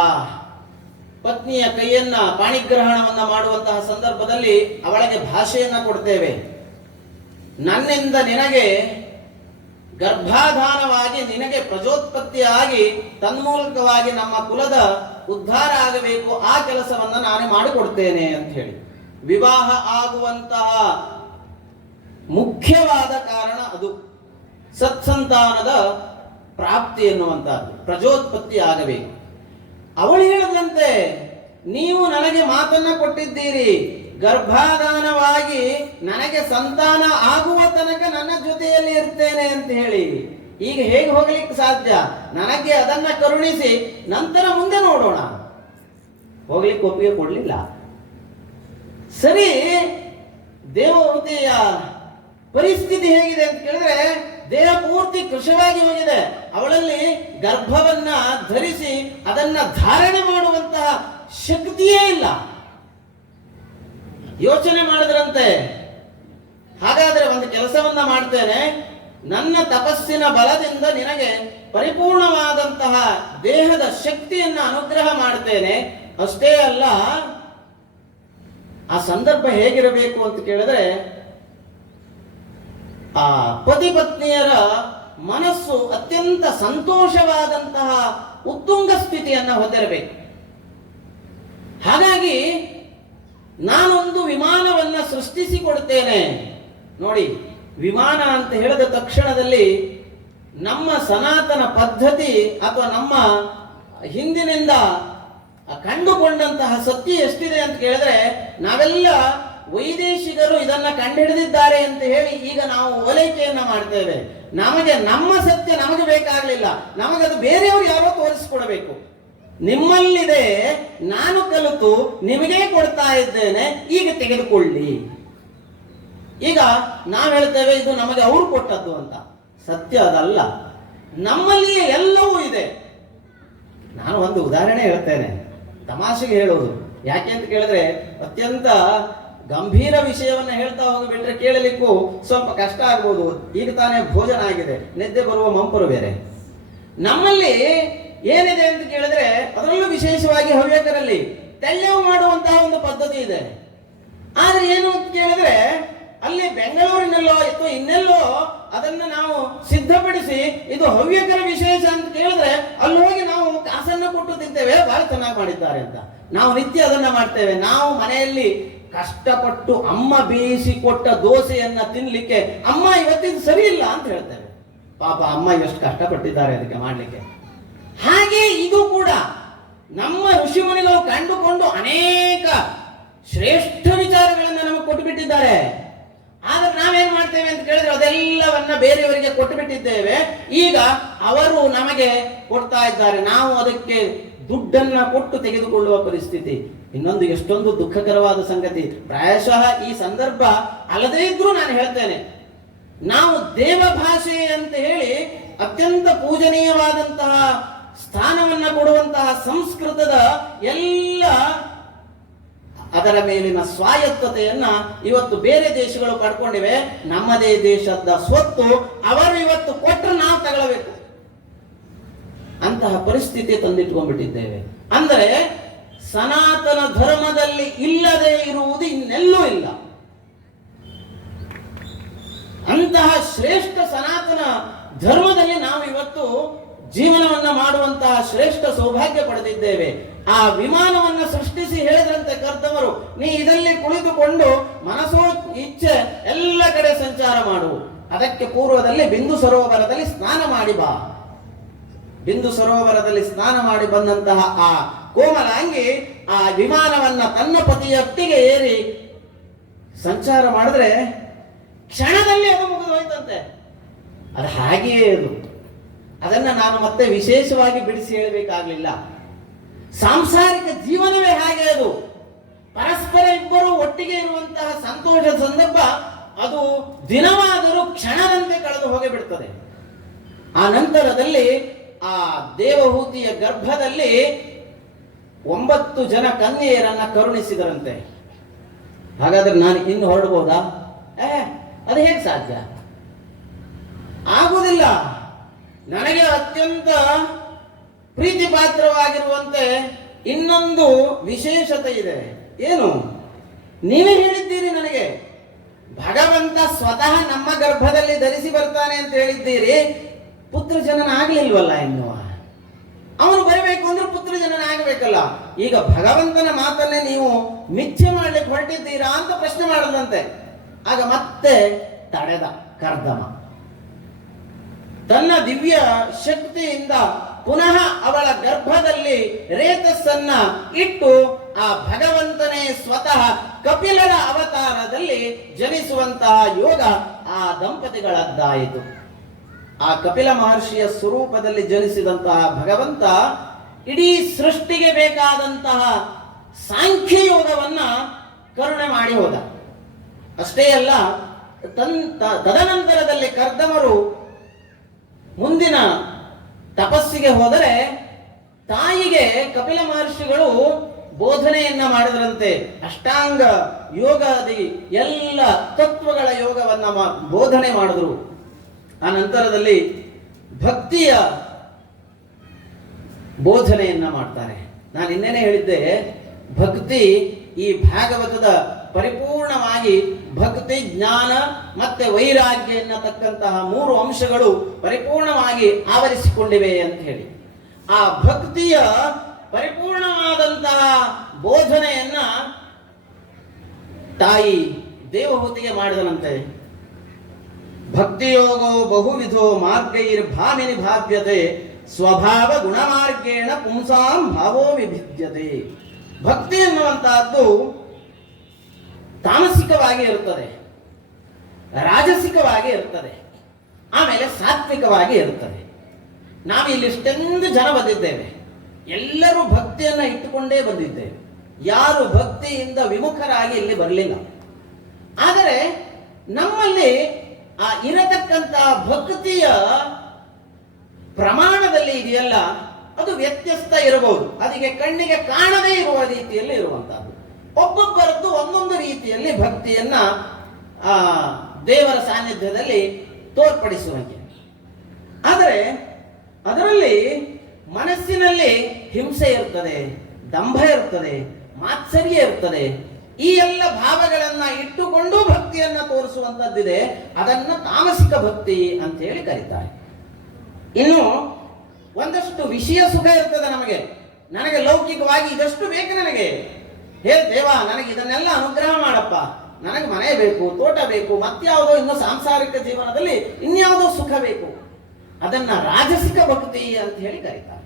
ಪತ್ನಿಯ ಕೈಯನ್ನ ಪಾಣಿಗ್ರಹಣವನ್ನ ಮಾಡುವಂತಹ ಸಂದರ್ಭದಲ್ಲಿ ಅವಳಿಗೆ ಭಾಷೆಯನ್ನ ಕೊಡ್ತೇವೆ. ನನ್ನಿಂದ ನಿನಗೆ ಗರ್ಭಾಧಾನವಾಗಿ ನಿನಗೆ ಪ್ರಜೋತ್ಪತ್ತಿಯಾಗಿ ತನ್ಮೂಲಕವಾಗಿ ನಮ್ಮ ಕುಲದ ಉದ್ಧಾರ ಆಗಬೇಕು, ಆ ಕೆಲಸವನ್ನ ನಾನು ಮಾಡಿಕೊಡ್ತೇನೆ ಅಂತ ಹೇಳಿ. ವಿವಾಹ ಆಗುವಂತಹ ಮುಖ್ಯವಾದ ಕಾರಣ ಅದು ಸತ್ಸಂತಾನದ ಪ್ರಾಪ್ತಿ ಎನ್ನುವಂತಹದ್ದು, ಪ್ರಜೋತ್ಪತ್ತಿ ಆಗಬೇಕು. ಅವಳು ಹೇಳಿದಂತೆ, ನೀವು ನನಗೆ ಮಾತನ್ನ ಕೊಟ್ಟಿದ್ದೀರಿ, ಗರ್ಭಾಧಾನವಾಗಿ ನನಗೆ ಸಂತಾನ ಆಗುವ ತನಕ ನನ್ನ ಜೊತೆಯಲ್ಲಿ ಇರ್ತೇನೆ ಅಂತ ಹೇಳಿ. ಈಗ ಹೇಗೆ ಹೋಗ್ಲಿಕ್ಕೆ ಸಾಧ್ಯ? ನನಗೆ ಅದನ್ನ ಕರುಣಿಸಿ ನಂತರ ಮುಂದೆ ನೋಡೋಣ. ಹೋಗ್ಲಿಕ್ಕೆ ಒಪ್ಪಿಗೆ ಕೊಡ್ಲಿಲ್ಲ. ಸರಿ, ದೇವಹೂತಿಯ ಪರಿಸ್ಥಿತಿ ಹೇಗಿದೆ ಅಂತ ಕೇಳಿದ್ರೆ, ದೇಹ ಪೂರ್ತಿ ಕೃಶವಾಗಿ ಹೋಗಿದೆ. ಅವಳಲ್ಲಿ ಗರ್ಭವನ್ನ ಧರಿಸಿ ಅದನ್ನ ಧಾರಣೆ ಮಾಡುವಂತಹ ಶಕ್ತಿಯೇ ಇಲ್ಲ. ಯೋಚನೆ ಮಾಡಿದ್ರಂತೆ, ಹಾಗಾದ್ರೆ ಒಂದು ಕೆಲಸವನ್ನ ಮಾಡ್ತೇನೆ, ನನ್ನ ತಪಸ್ಸಿನ ಬಲದಿಂದ ನಿನಗೆ ಪರಿಪೂರ್ಣವಾದಂತಹ ದೇಹದ ಶಕ್ತಿಯನ್ನ ಅನುಗ್ರಹ ಮಾಡ್ತೇನೆ. ಅಷ್ಟೇ ಅಲ್ಲ, ಆ ಸಂದರ್ಭ ಹೇಗಿರಬೇಕು ಅಂತ ಕೇಳಿದ್ರೆ, ಆ ಪತಿ ಪತ್ನಿಯರ ಮನಸ್ಸು ಅತ್ಯಂತ ಸಂತೋಷವಾದಂತಹ ಉತ್ತುಂಗ ಸ್ಥಿತಿಯನ್ನ ಹೊಂದಿರಬೇಕು. ಹಾಗಾಗಿ ನಾನೊಂದು ವಿಮಾನವನ್ನ ಸೃಷ್ಟಿಸಿಕೊಡ್ತೇನೆ. ನೋಡಿ, ವಿಮಾನ ಅಂತ ಹೇಳಿದ ತಕ್ಷಣದಲ್ಲಿ ನಮ್ಮ ಸನಾತನ ಪದ್ಧತಿ ಅಥವಾ ನಮ್ಮ ಹಿಂದಿನಿಂದ ಕಂಡುಕೊಂಡಂತಹ ಸತ್ಯ ಎಷ್ಟಿದೆ ಅಂತ ಕೇಳಿದ್ರೆ, ನಾವೆಲ್ಲ ವೈದೇಶಿಗರು ಇದನ್ನ ಕಂಡುಹಿಡಿದಿದ್ದಾರೆ ಅಂತ ಹೇಳಿ ಈಗ ನಾವು ಓಲೈಕೆಯನ್ನ ಮಾಡ್ತೇವೆ. ನಮಗೆ ನಮ್ಮ ಸತ್ಯ ನಮಗೆ ಬೇಕಾಗಲಿಲ್ಲ, ನಮಗದು ಬೇರೆಯವರು ಯಾರೋ ತೋರಿಸಿಕೊಡಬೇಕು. ನಿಮ್ಮಲ್ಲಿದೆ, ನಾನು ಕಲಿತು ನಿಮಗೇ ಕೊಡ್ತಾ ಇದ್ದೇನೆ, ಈಗ ತೆಗೆದುಕೊಳ್ಳಿ. ಈಗ ನಾವು ಹೇಳ್ತೇವೆ ಇದು ನಮಗೆ ಅವರು ಕೊಟ್ಟದ್ದು ಅಂತ. ಸತ್ಯ ಅದಲ್ಲ, ನಮ್ಮಲ್ಲಿಯೇ ಎಲ್ಲವೂ ಇದೆ. ನಾನು ಒಂದು ಉದಾಹರಣೆ ಹೇಳ್ತೇನೆ, ತಮಾಷೆಗೆ ಹೇಳುವುದು. ಯಾಕೆ ಅಂತ ಕೇಳಿದ್ರೆ, ಅತ್ಯಂತ ಗಂಭೀರ ವಿಷಯವನ್ನ ಹೇಳ್ತಾ ಹೋಗಿಬಿಟ್ರೆ ಕೇಳಲಿಕ್ಕೂ ಸ್ವಲ್ಪ ಕಷ್ಟ ಆಗ್ಬೋದು. ಈಗ ತಾನೇ ಭೋಜನ ಆಗಿದೆ, ನಿದ್ದೆ ಬರುವ ಮಂಪರು ಬೇರೆ. ನಮ್ಮಲ್ಲಿ ಏನಿದೆ ಅಂತ ಕೇಳಿದ್ರೆ, ಅದರಲ್ಲೂ ವಿಶೇಷವಾಗಿ ಹವ್ಯಕರಲ್ಲಿ ತೆಳ್ಳೆವು ಮಾಡುವಂತಹ ಒಂದು ಪದ್ಧತಿ ಇದೆ. ಆದ್ರೆ ಏನು ಅಂತ ಕೇಳಿದ್ರೆ, ಅಲ್ಲಿ ಬೆಂಗಳೂರಿನಲ್ಲೋ ಅಥವಾ ಇನ್ನೆಲ್ಲೋ ಅದನ್ನ ನಾವು ಸಿದ್ಧಪಡಿಸಿ ಇದು ಹವ್ಯಕರ ವಿಶೇಷ ಅಂತ ಕೇಳಿದ್ರೆ, ಅಲ್ಲಿ ಹೋಗಿ ನಾವು ಕಾಸನ್ನ ಕೊಟ್ಟು ತಿಂತೇವೆ, ಬಹಳ ಚೆನ್ನಾಗಿ ಮಾಡಿದ್ದಾರೆ ಅಂತ. ನಾವು ನಿತ್ಯ ಅದನ್ನ ಮಾಡ್ತೇವೆ. ನಾವು ಮನೆಯಲ್ಲಿ ಕಷ್ಟಪಟ್ಟು ಅಮ್ಮ ಬೇಯಿಸಿ ಕೊಟ್ಟ ದೋಸೆಯನ್ನ ತಿನ್ಲಿಕ್ಕೆ, ಅಮ್ಮ ಇವತ್ತಿದು ಸರಿ ಇಲ್ಲ ಅಂತ ಹೇಳ್ತೇವೆ. ಪಾಪ ಅಮ್ಮ ಎಷ್ಟು ಕಷ್ಟಪಟ್ಟಿದ್ದಾರೆ ಅದಕ್ಕೆ ಮಾಡ್ಲಿಕ್ಕೆ. ಹಾಗೆ ಇದು ಕೂಡ ನಮ್ಮ ಋಷಿಮುನಿಗಳು ಕಂಡುಕೊಂಡು ಅನೇಕ ಶ್ರೇಷ್ಠ ವಿಚಾರಗಳನ್ನ ನಮಗೆ ಕೊಟ್ಟು ಬಿಟ್ಟಿದ್ದಾರೆ. ಆದ್ರೆ ನಾವೇನ್ ಮಾಡ್ತೇವೆ ಅಂತ ಕೇಳಿದ್ರೆ, ಅದೆಲ್ಲವನ್ನ ಬೇರೆಯವರಿಗೆ ಕೊಟ್ಟು ಬಿಟ್ಟಿದ್ದೇವೆ. ಈಗ ಅವರು ನಮಗೆ ಕೊಡ್ತಾ ಇದ್ದಾರೆ, ನಾವು ಅದಕ್ಕೆ ದುಡ್ಡನ್ನ ಕೊಟ್ಟು ತೆಗೆದುಕೊಳ್ಳುವ ಪರಿಸ್ಥಿತಿ. ಇನ್ನೊಂದು ಎಷ್ಟೊಂದು ದುಃಖಕರವಾದ ಸಂಗತಿ. ಪ್ರಾಯಶಃ ಈ ಸಂದರ್ಭ ಅಲ್ಲದೇ ಇದ್ರೂ ನಾನು ಹೇಳ್ತೇನೆ, ನಾವು ದೇವ ಭಾಷೆ ಅಂತ ಹೇಳಿ ಅತ್ಯಂತ ಪೂಜನೀಯವಾದಂತಹ ಸ್ಥಾನವನ್ನ ಕೊಡುವಂತಹ ಸಂಸ್ಕೃತದ ಎಲ್ಲ ಅದರ ಮೇಲಿನ ಸ್ವಾಯತ್ತತೆಯನ್ನ ಇವತ್ತು ಬೇರೆ ದೇಶಗಳು ಪಡ್ಕೊಂಡಿವೆ. ನಮ್ಮದೇ ದೇಶದ ಸ್ವತ್ತು ಅವರು ಇವತ್ತು ಕೊಟ್ಟರೆ ನಾವು ತಗೊಳ್ಳಬೇಕು, ಅಂತಹ ಪರಿಸ್ಥಿತಿ ತಂದಿಟ್ಕೊಂಡ್ಬಿಟ್ಟಿದ್ದೇವೆ. ಅಂದರೆ ಸನಾತನ ಧರ್ಮದಲ್ಲಿ ಇಲ್ಲದೆ ಇರುವುದು ಇನ್ನೆಲ್ಲೂ ಇಲ್ಲ. ಅಂತಹ ಶ್ರೇಷ್ಠ ಸನಾತನ ಧರ್ಮದಲ್ಲಿ ನಾವು ಇವತ್ತು ಜೀವನವನ್ನ ಮಾಡುವಂತಹ ಶ್ರೇಷ್ಠ ಸೌಭಾಗ್ಯ ಪಡೆದಿದ್ದೇವೆ. ಆ ವಿಮಾನವನ್ನ ಸೃಷ್ಟಿಸಿ ಹೇಳಿದ್ರಂತೆ ಕರ್ತವರು, ನೀ ಇದರಲ್ಲಿ ಕುಳಿತುಕೊಂಡು ಮನಸ್ಸೋ ಇಚ್ಛೆ ಎಲ್ಲ ಕಡೆ ಸಂಚಾರ ಮಾಡು. ಅದಕ್ಕೆ ಪೂರ್ವದಲ್ಲಿ ಬಿಂದು ಸರೋವರದಲ್ಲಿ ಸ್ನಾನ ಮಾಡಿ ಬಾ. ಬಿಂದು ಸರೋವರದಲ್ಲಿ ಸ್ನಾನ ಮಾಡಿ ಬಂದಂತಹ ಆ ಕೋಮಲಾಂಗಿ ಆ ವಿಮಾನವನ್ನ ತನ್ನ ಪತಿಯೊಟ್ಟಿಗೆ ಏರಿ ಸಂಚಾರ ಮಾಡಿದ್ರೆ ಕ್ಷಣದಲ್ಲಿ ಅದು ಮುಗಿದು ಹೋಯ್ತಂತೆ. ಅದು ಹಾಗೆಯೇ ಅದು. ಅದನ್ನ ನಾನು ಮತ್ತೆ ವಿಶೇಷವಾಗಿ ಬಿಡಿಸಿ ಹೇಳಬೇಕಾಗ್ಲಿಲ್ಲ. ಸಾಂಸಾರಿಕ ಜೀವನವೇ ಹಾಗೆ. ಅದು ಪರಸ್ಪರ ಇಬ್ಬರು ಒಟ್ಟಿಗೆ ಇರುವಂತಹ ಸಂತೋಷದ ಸಂದರ್ಭ ಅದು ದಿನವಾದರೂ ಕ್ಷಣದಂತೆ ಕಳೆದು ಹೋಗಿಬಿಡ್ತದೆ. ಆ ನಂತರದಲ್ಲಿ ಆ ದೇವಹೂತಿಯ ಗರ್ಭದಲ್ಲಿ 9 ಜನ ಕನ್ಯೆಯರನ್ನ ಕರುಣಿಸಿದರಂತೆ. ಹಾಗಾದ್ರೆ ನಾನು ಇನ್ನು ಹೊರಡಬಹುದಾ? ಅದು ಹೇಗೆ ಸಾಧ್ಯ? ಆಗುವುದಿಲ್ಲ. ನನಗೆ ಅತ್ಯಂತ ಪ್ರೀತಿ ಪಾತ್ರವಾಗಿರುವಂತೆ ಇನ್ನೊಂದು ವಿಶೇಷತೆ ಇದೆ. ಏನು? ನೀವೇ ಹೇಳಿದ್ದೀರಿ ನನಗೆ, ಭಗವಂತ ಸ್ವತಃ ನಮ್ಮ ಗರ್ಭದಲ್ಲಿ ಧರಿಸಿ ಬರ್ತಾನೆ ಅಂತ ಹೇಳಿದ್ದೀರಿ. ಪುತ್ರ ಜನನ ಆಗ್ಲಿಲ್ವಲ್ಲ ಇನ್ನು. ಅವನು ಬರಬೇಕು ಅಂದ್ರೆ ಪುತ್ರ ಜನನ ಆಗಬೇಕಲ್ಲ. ಈಗ ಭಗವಂತನ ಮಾತನ್ನೇ ನೀವು ಮಿಥ್ಯೆ ಮಾಡ್ಲಿಕ್ಕೆ ಹೊರಟಿದ್ದೀರಾ ಅಂತ ಪ್ರಶ್ನೆ ಮಾಡದಂತೆ. ಆಗ ಮತ್ತೆ ತಡೆದ ಕರ್ದಮ. ತನ್ನ ದಿವ್ಯ ಶಕ್ತಿಯಿಂದ ಪುನಃ ಅವಳ ಗರ್ಭದಲ್ಲಿ ರೇತಸ್ಸನ್ನ ಇಟ್ಟು ಆ ಭಗವಂತನೇ ಸ್ವತಃ ಕಪಿಲರ ಅವತಾರದಲ್ಲಿ ಜನಿಸುವಂತಹ ಯೋಗ ಆ ದಂಪತಿಗಳದ್ದಾಯಿತು. ಆ ಕಪಿಲ ಮಹರ್ಷಿಯ ಸ್ವರೂಪದಲ್ಲಿ ಜನಿಸಿದಂತಹ ಭಗವಂತ ಇಡೀ ಸೃಷ್ಟಿಗೆ ಬೇಕಾದಂತಹ ಸಾಂಖ್ಯ ಯೋಗವನ್ನ ಕರುಣೆ ಮಾಡಿ ಹೋದ. ಅಷ್ಟೇ ಅಲ್ಲ, ತದನಂತರದಲ್ಲಿ ಕರ್ದಮರು ಮುಂದಿನ ತಪಸ್ಸಿಗೆ ಹೋದರೆ ತಾಯಿಗೆ ಕಪಿಲ ಮಹರ್ಷಿಗಳು ಬೋಧನೆಯನ್ನ ಮಾಡಿದ್ರಂತೆ. ಅಷ್ಟಾಂಗ ಯೋಗಾದಿ ಎಲ್ಲ ತತ್ವಗಳ ಯೋಗವನ್ನ ಬೋಧನೆ ಮಾಡಿದ್ರು. ಆ ನಂತರದಲ್ಲಿ ಭಕ್ತಿಯ ಬೋಧನೆಯನ್ನ ಮಾಡ್ತಾರೆ. ನಾನು ಇನ್ನೇನೆ ಹೇಳಿದ್ದೆ, ಭಕ್ತಿ ಈ ಭಾಗವತದ ಪರಿಪೂರ್ಣವಾಗಿ ಭಕ್ತಿ, ಜ್ಞಾನ ಮತ್ತೆ ವೈರಾಗ್ಯ ಎನ್ನತಕ್ಕಂತಹ 3 ಅಂಶಗಳು ಪರಿಪೂರ್ಣವಾಗಿ ಆವರಿಸಿಕೊಂಡಿವೆ ಅಂತ ಹೇಳಿ. ಆ ಭಕ್ತಿಯ ಪರಿಪೂರ್ಣವಾದಂತಹ ಬೋಧನೆಯನ್ನ ತಾಯಿ ದೇವಹೂತಿಗೆ ಮಾಡಿದನಂತೆ. ಭಕ್ತಿಯೋಗೋ ಬಹುವಿಧೋ ಮಾರ್ಗೈರ್ಭಾಮಿನಿ ಭಾವ್ಯತೆ ಸ್ವಭಾವ ಗುಣಮಾರ್ಗೇಣ ಪುಂಸಾಂ ಭಾವೋ ವಿಭಿದ್ಯತೆ. ಭಕ್ತಿ ಎನ್ನುವಂತಹದ್ದು ತಾಮಸಿಕವಾಗಿ ಇರುತ್ತದೆ, ರಾಜಸಿಕವಾಗಿ ಇರುತ್ತದೆ, ಆಮೇಲೆ ಸಾತ್ವಿಕವಾಗಿ ಇರುತ್ತದೆ. ನಾವಿಲ್ಲಿ ಇಷ್ಟೆಂದು ಜನ ಬಂದಿದ್ದೇವೆ, ಎಲ್ಲರೂ ಭಕ್ತಿಯನ್ನ ಇಟ್ಟುಕೊಂಡೇ ಬಂದಿದ್ದೇವೆ. ಯಾರು ಭಕ್ತಿಯಿಂದ ವಿಮುಖರಾಗಿ ಇಲ್ಲಿ ಬರಲಿಲ್ಲ. ಆದರೆ ನಮ್ಮಲ್ಲಿ ಆ ಇರತಕ್ಕಂತಹ ಭಕ್ತಿಯ ಪ್ರಮಾಣದಲ್ಲಿ ಇದೆಯಲ್ಲ, ಅದು ವ್ಯತ್ಯಸ್ತ ಇರಬಹುದು. ಅದಕ್ಕೆ ಕಣ್ಣಿಗೆ ಕಾಣದೇ ಇರುವ ರೀತಿಯಲ್ಲಿ ಇರುವಂತಹದ್ದು. ಒಬ್ಬೊಬ್ಬರದ್ದು ಒಂದೊಂದು ರೀತಿಯಲ್ಲಿ ಭಕ್ತಿಯನ್ನ ದೇವರ ಸಾನ್ನಿಧ್ಯದಲ್ಲಿ ತೋರ್ಪಡಿಸುವಂತೆ. ಆದರೆ ಅದರಲ್ಲಿ ಮನಸ್ಸಿನಲ್ಲಿ ಹಿಂಸೆ ಇರ್ತದೆ, ದಂಭ ಇರ್ತದೆ, ಮಾತ್ಸರ್ಯ ಇರ್ತದೆ. ಈ ಎಲ್ಲ ಭಾವಗಳನ್ನ ಇಟ್ಟುಕೊಂಡು ಭಕ್ತಿಯನ್ನ ತೋರಿಸುವಂತದ್ದಿದೆ. ಅದನ್ನ ತಾಮಸಿಕ ಭಕ್ತಿ ಅಂತ ಹೇಳಿ ಕರೀತಾರೆ. ಇನ್ನು ಒಂದಷ್ಟು ವಿಷಯ ಸುಖ ಇರ್ತದೆ ನಮಗೆ. ನನಗೆ ಲೌಕಿಕವಾಗಿ ಇದಷ್ಟು ಬೇಕು, ನನಗೆ ಹೇ ದೇವ ನನಗೆ ಇದನ್ನೆಲ್ಲ ಅನುಗ್ರಹ ಮಾಡಪ್ಪ, ನನಗೆ ಮನೆ ಬೇಕು, ತೋಟ ಬೇಕು, ಮತ್ಯಾವುದೋ ಇನ್ನು ಸಾಂಸಾರಿಕ ಜೀವನದಲ್ಲಿ ಇನ್ಯಾವುದೋ ಸುಖ ಬೇಕು. ಅದನ್ನ ರಾಜಸಿಕ ಭಕ್ತಿ ಅಂತ ಹೇಳಿ ಕರೀತಾರೆ.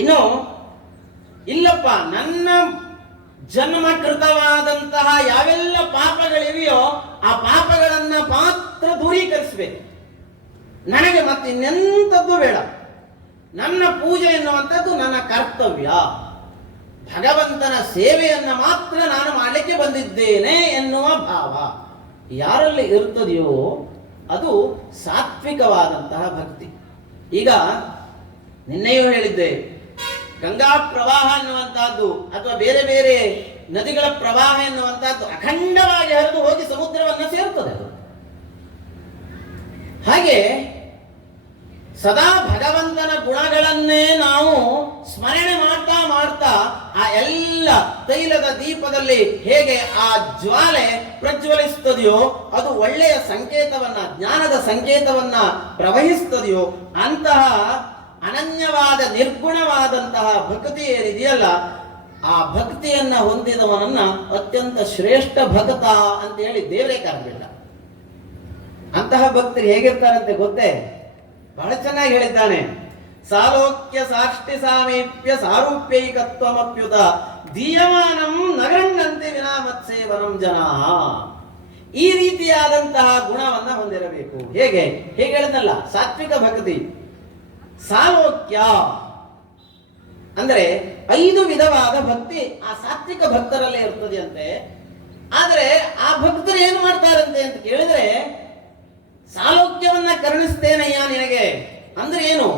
ಇನ್ನು ಇಲ್ಲಪ್ಪ, ನನ್ನ ಜನ್ಮಕೃತವಾದಂತಹ ಯಾವೆಲ್ಲ ಪಾಪಗಳಿವೆಯೋ ಆ ಪಾಪಗಳನ್ನ ಮಾತ್ರ ದೂರೀಕರಿಸಬೇಕು. ನನಗೆ ಮತ್ತಿನ್ನೆಂಥದ್ದು ಬೇಡ. ನನ್ನ ಪೂಜೆ ಎನ್ನುವಂಥದ್ದು ನನ್ನ ಕರ್ತವ್ಯ. ಭಗವಂತನ ಸೇವೆಯನ್ನ ಮಾತ್ರ ನಾನು ಮಾಡಲಿಕ್ಕೆ ಬಂದಿದ್ದೇನೆ ಎನ್ನುವ ಭಾವ ಯಾರಲ್ಲಿ ಇರುತ್ತದೆಯೋ ಅದು ಸಾತ್ವಿಕವಾದಂತಹ ಭಕ್ತಿ. ಈಗ ನಿನ್ನೆಯೂ ಹೇಳಿದ್ದೆ, ಗಂಗಾ ಪ್ರವಾಹ ಎನ್ನುವಂತಹದ್ದು ಅಥವಾ ಬೇರೆ ಬೇರೆ ನದಿಗಳ ಪ್ರವಾಹ ಎನ್ನುವಂತಹದ್ದು ಅಖಂಡವಾಗಿ ಹರಿದು ಹೋಗಿ ಸಮುದ್ರವನ್ನ ಸೇರುತ್ತದೆ. ಅದು ಹಾಗೆ ಸದಾ ಭಗವಂತನ ಗುಣಗಳನ್ನೇ ನಾವು ಸ್ಮರಣೆ ಮಾಡ್ತಾ ಮಾಡ್ತಾ ಆ ಎಲ್ಲ ತೈಲದ ದೀಪದಲ್ಲಿ ಹೇಗೆ ಆ ಜ್ವಾಲೆ ಪ್ರಜ್ವಲಿಸ್ತದೆಯೋ, ಅದು ಒಳ್ಳೆಯ ಸಂಕೇತವನ್ನ, ಜ್ಞಾನದ ಸಂಕೇತವನ್ನ ಪ್ರವಹಿಸ್ತದೆಯೋ, ಅಂತಹ ಅನನ್ಯವಾದ ನಿರ್ಗುಣವಾದಂತಹ ಭಕ್ತಿ ಏನಿದೆಯಲ್ಲ, ಆ ಭಕ್ತಿಯನ್ನ ಹೊಂದಿದವನನ್ನ ಅತ್ಯಂತ ಶ್ರೇಷ್ಠ ಭಕ್ತ ಅಂತ ಹೇಳಿ ದೇವರೇ ಕರೆದಿಲ್ಲ. ಅಂತಹ ಭಕ್ತರು ಹೇಗಿರ್ತಾರಂತೆ ಗೊತ್ತೇ? ಬಹಳ ಚೆನ್ನಾಗಿ ಹೇಳಿದ್ದಾನೆ. ಸಾಲೋಕ್ಯ ಸಾಷ್ಟಿ ಸಾಮೀಪ್ಯ ಸಾರೂಪ್ಯೈಕತ್ವಮಪ್ಯುತ ದೀಯಮಾನಂ ನಗಣ್ಣಂತೆ ವಿನಾ ಮತ್ಸೇವನಂ ಜನಾ. ಈ ರೀತಿಯಾದಂತಹ ಗುಣವನ್ನ ಹೊಂದಿರಬೇಕು. ಹೇಗೆ ಹೇಳಿದ್ನಲ್ಲ, ಸಾತ್ವಿಕ ಭಕ್ತಿ. ಸಾಲೋಕ್ಯ ಅಂದ್ರೆ 5 ವಿಧವಾದ ಭಕ್ತಿ ಆ ಸಾತ್ವಿಕ ಭಕ್ತರಲ್ಲೇ ಇರ್ತದೆ ಅಂತೆ. ಆದರೆ ಆ ಭಕ್ತರು ಏನು ಮಾಡ್ತಾರಂತೆ ಅಂತ ಕೇಳಿದ್ರೆ, ಸಾಲೋಕ್ಯವನ್ನ ಕರುಣಿಸ್ತೇನಯ್ಯ ನಿನಗೆ ಅಂದ್ರೆ ಏನು,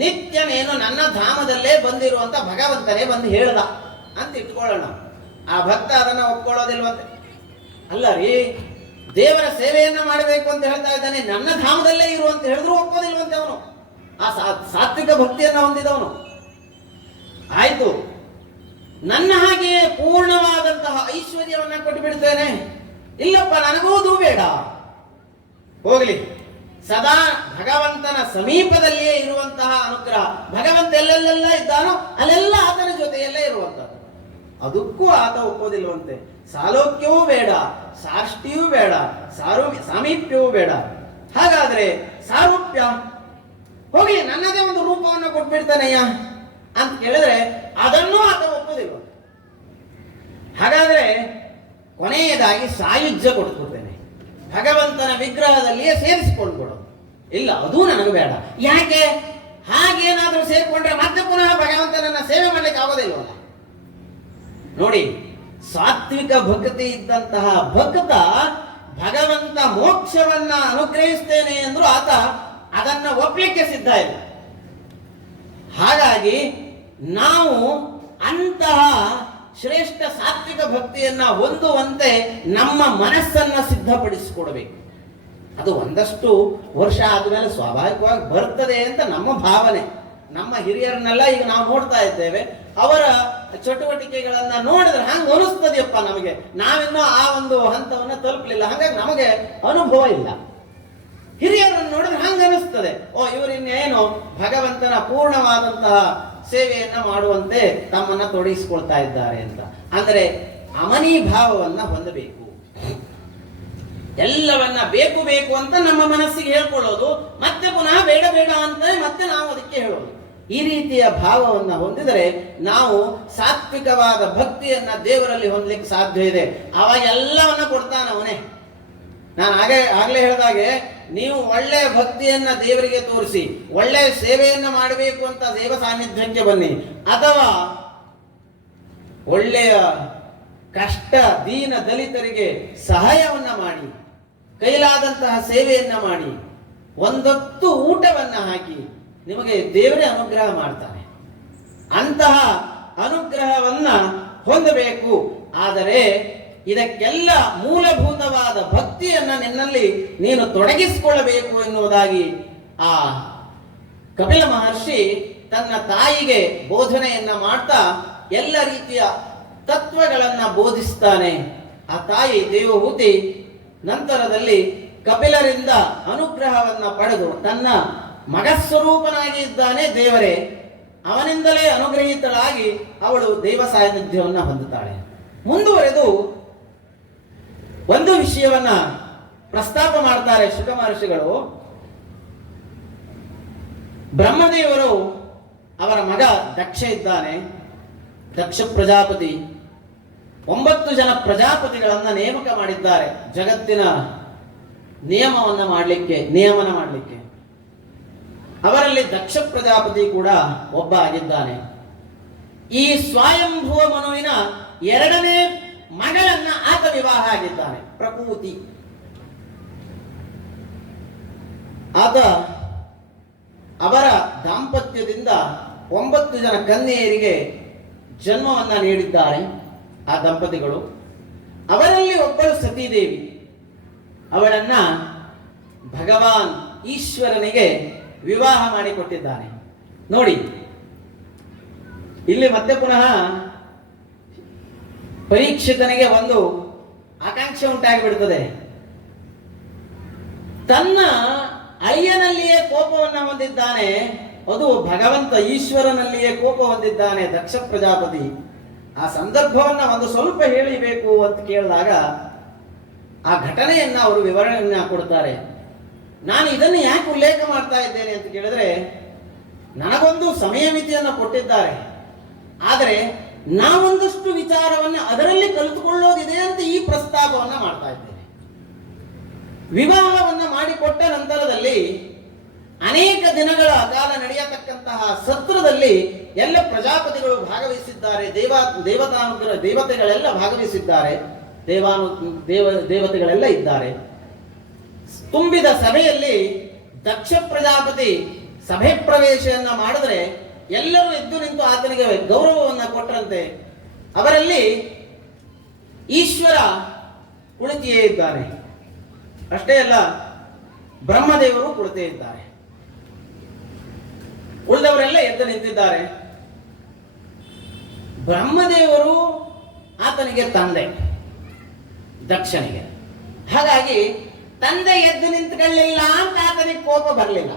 ನಿತ್ಯ ನೀನು ನನ್ನ ಧಾಮದಲ್ಲೇ ಬಂದಿರುವಂತ ಭಗವಂತನೇ ಬಂದು ಹೇಳ್ದ ಅಂತ ಇಟ್ಕೊಳ್ಳೋಣ. ಆ ಭಕ್ತ ಅದನ್ನ ಒಪ್ಕೊಳ್ಳೋದಿಲ್ವಂತೆ. ಅಲ್ಲ ರೀ, ದೇವರ ಸೇವೆಯನ್ನ ಮಾಡಬೇಕು ಅಂತ ಹೇಳ್ತಾ ಇದ್ದಾನೆ, ನನ್ನ ಧಾಮದಲ್ಲೇ ಇರು ಅಂತ ಹೇಳಿದ್ರು ಒಪ್ಪೋದಿಲ್ವಂತೆ ಅವನು, ಆ ಸಾತ್ವಿಕ ಭಕ್ತಿಯನ್ನ ಹೊಂದಿದವನು. ಆಯ್ತು, ನನ್ನ ಹಾಗೆಯೇ ಪೂರ್ಣವಾದಂತಹ ಐಶ್ವರ್ಯವನ್ನ ಕೊಟ್ಟು ಬಿಡ್ತೇನೆ, ಇಲ್ಲಪ್ಪ ನನಗೂ ಬೇಡ, ಹೋಗ್ಲಿ, ಸದಾ ಭಗವಂತನ ಸಮೀಪದಲ್ಲಿಯೇ ಇರುವಂತಹ ಅನುಗ್ರಹ, ಭಗವಂತ ಎಲ್ಲೆಲ್ಲೆಲ್ಲ ಇದ್ದಾನೋ ಅಲ್ಲೆಲ್ಲ ಆತನ ಜೊತೆಯಲ್ಲೇ ಇರುವಂತದ್ದು, ಅದಕ್ಕೂ ಆತ ಒಪ್ಪೋದಿಲ್ವಂತೆ. ಸಾಲೋಕ್ಯವೂ ಬೇಡ, ಸಾಷ್ಟಿಯೂ ಬೇಡ, ಸಾಮೀಪ್ಯವೂ ಬೇಡ. ಹಾಗಾದ್ರೆ ಸಾರೂಪ್ಯ, ಹೋಗ್ಲಿ ನನ್ನದೇ ಒಂದು ರೂಪವನ್ನು ಕೊಟ್ಬಿಡ್ತಾನಯ್ಯ ಅಂತ ಕೇಳಿದ್ರೆ ಅದನ್ನೂ ಆತ ಒಪ್ಪೋದಿಲ್ವ. ಹಾಗಾದ್ರೆ ಕೊನೆಯದಾಗಿ ಸಾಯುಜ್ಯ ಕೊಡ್ಕೊಡ್ತೇನೆ, ಭಗವಂತನ ವಿಗ್ರಹದಲ್ಲಿಯೇ ಸೇರಿಸಿಕೊಂಡ್ಬಿಡೋದು. ಇಲ್ಲ, ಅದೂ ನನಗೆ ಬೇಡ. ಯಾಕೆ? ಹಾಗೇನಾದ್ರೂ ಸೇರ್ಕೊಂಡ್ರೆ ಮತ್ತೆ ಪುನಃ ಭಗವಂತನನ್ನ ಸೇವೆ ಮಾಡ್ಲಿಕ್ಕೆ ಆಗೋದಿಲ್ವಲ್ಲ. ನೋಡಿ, ಸಾತ್ವಿಕ ಭಕ್ತಿ ಇದ್ದಂತಹ ಭಕ್ತ ಭಗವಂತ ಮೋಕ್ಷವನ್ನ ಅನುಗ್ರಹಿಸ್ತೇನೆ ಅಂದ್ರೂ ಆತ ಅದನ್ನ ಒಪ್ಪಲಿಕ್ಕೆ ಸಿದ್ಧ ಇಲ್ಲ. ಹಾಗಾಗಿ ನಾವು ಅಂತಹ ಶ್ರೇಷ್ಠ ಸಾತ್ವಿಕ ಭಕ್ತಿಯನ್ನ ಹೊಂದುವಂತೆ ನಮ್ಮ ಮನಸ್ಸನ್ನ ಸಿದ್ಧಪಡಿಸಿಕೊಡಬೇಕು. ಅದು ಒಂದಷ್ಟು ವರ್ಷ ಆದ್ಮೇಲೆ ಸ್ವಾಭಾವಿಕವಾಗಿ ಬರ್ತದೆ ಅಂತ ನಮ್ಮ ಭಾವನೆ. ನಮ್ಮ ಹಿರಿಯರನ್ನೆಲ್ಲ ಈಗ ನಾವು ನೋಡ್ತಾ ಇದ್ದೇವೆ, ಅವರ ಚಟುವಟಿಕೆಗಳನ್ನ ನೋಡಿದ್ರೆ ಹಂಗ ಅನಿಸ್ತದೆಯಪ್ಪ ನಮಗೆ, ನಾವಿನ್ನೂ ಆ ಒಂದು ಹಂತವನ್ನ ತಲುಪಲಿಲ್ಲ, ಹಾಗಾಗಿ ನಮಗೆ ಅನುಭವ ಇಲ್ಲ. ಹಿರಿಯರನ್ನು ನೋಡಿದ್ರೆ ಹಂಗ ಅನಿಸ್ತದೆ, ಇವರಿನ್ನೇನು ಭಗವಂತನ ಪೂರ್ಣವಾದಂತಹ ಸೇವೆಯನ್ನ ಮಾಡುವಂತೆ ತಮ್ಮನ್ನ ತೊಡಗಿಸಿಕೊಳ್ತಾ ಇದ್ದಾರೆ ಅಂತ. ಅಂದ್ರೆ ಅಮನಿ ಭಾವವನ್ನ ಹೊಂದಬೇಕು. ಎಲ್ಲವನ್ನ ಬೇಕು ಬೇಕು ಅಂತ ನಮ್ಮ ಮನಸ್ಸಿಗೆ ಹೇಳ್ಕೊಳ್ಳೋದು, ಮತ್ತೆ ಪುನಃ ಬೇಡ ಬೇಡ ಅಂತ ಮತ್ತೆ ನಾವು ಅದಕ್ಕೆ ಹೇಳೋದು. ಈ ರೀತಿಯ ಭಾವವನ್ನ ಹೊಂದಿದರೆ ನಾವು ಸಾತ್ವಿಕವಾದ ಭಕ್ತಿಯನ್ನ ದೇವರಲ್ಲಿ ಹೊಂದಲಿಕ್ಕೆ ಸಾಧ್ಯ ಇದೆ. ಅವ ಎಲ್ಲವನ್ನ ಕೊಡ್ತಾನವನೇ. ನಾನು ಆಗ್ಲೇ ಹೇಳಿದಾಗೆ, ನೀವು ಒಳ್ಳೆಯ ಭಕ್ತಿಯನ್ನ ದೇವರಿಗೆ ತೋರಿಸಿ ಒಳ್ಳೆಯ ಸೇವೆಯನ್ನ ಮಾಡಬೇಕು ಅಂತ ದೇವ ಸಾನ್ನಿಧ್ಯಕ್ಕೆ ಬನ್ನಿ, ಅಥವಾ ಒಳ್ಳೆಯ ಕಷ್ಟ ದೀನ ದಲಿತರಿಗೆ ಸಹಾಯವನ್ನ ಮಾಡಿ, ಕೈಲಾದಂತಹ ಸೇವೆಯನ್ನ ಮಾಡಿ, ಒಂದೊತ್ತು ಊಟವನ್ನ ಹಾಕಿ, ನಿಮಗೆ ದೇವರೇ ಅನುಗ್ರಹ ಮಾಡ್ತಾನೆ. ಅಂತಹ ಅನುಗ್ರಹವನ್ನ ಹೊಂದಬೇಕು. ಆದರೆ ಇದಕ್ಕೆಲ್ಲ ಮೂಲಭೂತವಾದ ಭಕ್ತಿಯನ್ನ ನಿನ್ನಲ್ಲಿ ನೀನು ತೊಡಗಿಸಿಕೊಳ್ಳಬೇಕು ಎನ್ನುವುದಾಗಿ ಆ ಕಪಿಲ ಮಹರ್ಷಿ ತನ್ನ ತಾಯಿಗೆ ಬೋಧನೆಯನ್ನ ಮಾಡ್ತಾ ಎಲ್ಲ ರೀತಿಯ ತತ್ವಗಳನ್ನ ಬೋಧಿಸ್ತಾನೆ. ಆ ತಾಯಿ ದೇವಹೂತಿ ನಂತರದಲ್ಲಿ ಕಪಿಲರಿಂದ ಅನುಗ್ರಹವನ್ನ ಪಡೆದು, ತನ್ನ ಮಗ ಸ್ವರೂಪನಾಗಿ ಇದ್ದಾನೆ ದೇವರೇ, ಅವನಿಂದಲೇ ಅನುಗ್ರಹಿತಳಾಗಿ ಅವಳು ದೇವ ಸಾನ್ನಿಧ್ಯವನ್ನ ಹೊಂದುತ್ತಾಳೆ. ಮುಂದುವರೆದು ಒಂದು ವಿಷಯವನ್ನ ಪ್ರಸ್ತಾಪ ಮಾಡ್ತಾರೆ ಶುಕ ಮಹರ್ಷಿಗಳು. ಬ್ರಹ್ಮದೇವರು ಅವರ ಮಗ ದಕ್ಷ ಇದ್ದಾನೆ, ದಕ್ಷ ಪ್ರಜಾಪತಿ. 9 ಜನ ಪ್ರಜಾಪತಿಗಳನ್ನ ನೇಮಕ ಮಾಡಿದ್ದಾರೆ ಜಗತ್ತಿನ ನಿಯಮನ ಮಾಡಲಿಕ್ಕೆ. ಅವರಲ್ಲಿ ದಕ್ಷ ಪ್ರಜಾಪತಿ ಕೂಡ ಒಬ್ಬ ಆಗಿದ್ದಾನೆ. ಈ ಸ್ವಯಂಭುವ ಮನುವಿನ 2ನೇ ಮಗಳನ್ನ ಆತ ವಿವಾಹ ಆಗಿದ್ದಾನೆ, ಪ್ರಕೂತಿ. ಆತ ಅವರ ದಾಂಪತ್ಯದಿಂದ 9 ಜನ ಕನ್ಯೆಯರಿಗೆ ಜನ್ಮವನ್ನ ನೀಡಿದ್ದಾರೆ ಆ ದಂಪತಿಗಳು. ಅವರಲ್ಲಿ ಒಬ್ಬಳು ಸತೀದೇವಿ. ಅವಳನ್ನ ಭಗವಾನ್ ಈಶ್ವರನಿಗೆ ವಿವಾಹ ಮಾಡಿಕೊಟ್ಟಿದ್ದಾನೆ. ನೋಡಿ, ಇಲ್ಲಿ ಮತ್ತೆ ಪುನಃ ಪರೀಕ್ಷಿತನಿಗೆ ಒಂದು ಆಕಾಂಕ್ಷೆ ಉಂಟಾಗಿಬಿಡ್ತದೆ. ತನ್ನ ಅಳಿಯನಲ್ಲಿಯೇ ಕೋಪವನ್ನ ಹೊಂದಿದ್ದಾನೆ, ಅದು ಭಗವಂತ ಈಶ್ವರನಲ್ಲಿಯೇ ಕೋಪ ಹೊಂದಿದ್ದಾನೆ ದಕ್ಷ ಪ್ರಜಾಪತಿ. ಆ ಸಂದರ್ಭವನ್ನ ಒಂದು ಸ್ವಲ್ಪ ಹೇಳಿಬೇಕು ಅಂತ ಕೇಳಿದಾಗ ಆ ಘಟನೆಯನ್ನ ಅವರು ವಿವರಣೆಯನ್ನ ಕೊಡ್ತಾರೆ. ನಾನು ಇದನ್ನು ಯಾಕೆ ಉಲ್ಲೇಖ ಮಾಡ್ತಾ ಇದ್ದೇನೆ ಅಂತ ಕೇಳಿದ್ರೆ, ನನಗೊಂದು ಸಮಯ ಮಿತಿಯನ್ನು ಕೊಟ್ಟಿದ್ದಾರೆ. ಆದರೆ ನಾವೊಂದಷ್ಟು ವಿಚಾರವನ್ನು ಅದರಲ್ಲಿ ಕಲಿತುಕೊಳ್ಳೋದಿದೆ ಅಂತ ಈ ಪ್ರಸ್ತಾಪವನ್ನ ಮಾಡ್ತಾ ಇದ್ದೇನೆ. ವಿವಾಹವನ್ನ ಮಾಡಿಕೊಟ್ಟ ನಂತರದಲ್ಲಿ ಅನೇಕ ದಿನಗಳ ಕಾಲ ನಡೆಯತಕ್ಕಂತಹ ಸತ್ರದಲ್ಲಿ ಎಲ್ಲ ಪ್ರಜಾಪತಿಗಳು ಭಾಗವಹಿಸಿದ್ದಾರೆ, ದೇವತೆಗಳೆಲ್ಲ ಭಾಗವಹಿಸಿದ್ದಾರೆ, ದೇವತೆಗಳೆಲ್ಲ ಇದ್ದಾರೆ. ತುಂಬಿದ ಸಭೆಯಲ್ಲಿ ದಕ್ಷ ಪ್ರಜಾಪತಿ ಸಭೆ ಪ್ರವೇಶವನ್ನ ಮಾಡಿದ್ರೆ ಎಲ್ಲರೂ ಎದ್ದು ನಿಂತು ಆತನಿಗೆ ಗೌರವವನ್ನ ಕೊಟ್ಟರಂತೆ. ಅವರಲ್ಲಿ ಈಶ್ವರ ಕುಳಿತಿಯೇ ಇದ್ದಾನೆ. ಅಷ್ಟೇ ಅಲ್ಲ, ಬ್ರಹ್ಮದೇವರು ಕುಳಿತೇ ಇದ್ದಾರೆ. ಉಳಿದವರೆಲ್ಲ ಎದ್ದು ನಿಂತಿದ್ದಾರೆ. ಬ್ರಹ್ಮದೇವರು ಆತನಿಗೆ ತಂದೆ, ದಕ್ಷನಿಗೆ. ಹಾಗಾಗಿ ತಂದೆ ಎದ್ದು ನಿಂತ್ಕೊಳ್ಳಿಲ್ಲ ಅಂತ ಆತನಿಗೆ ಕೋಪ ಬರಲಿಲ್ಲ.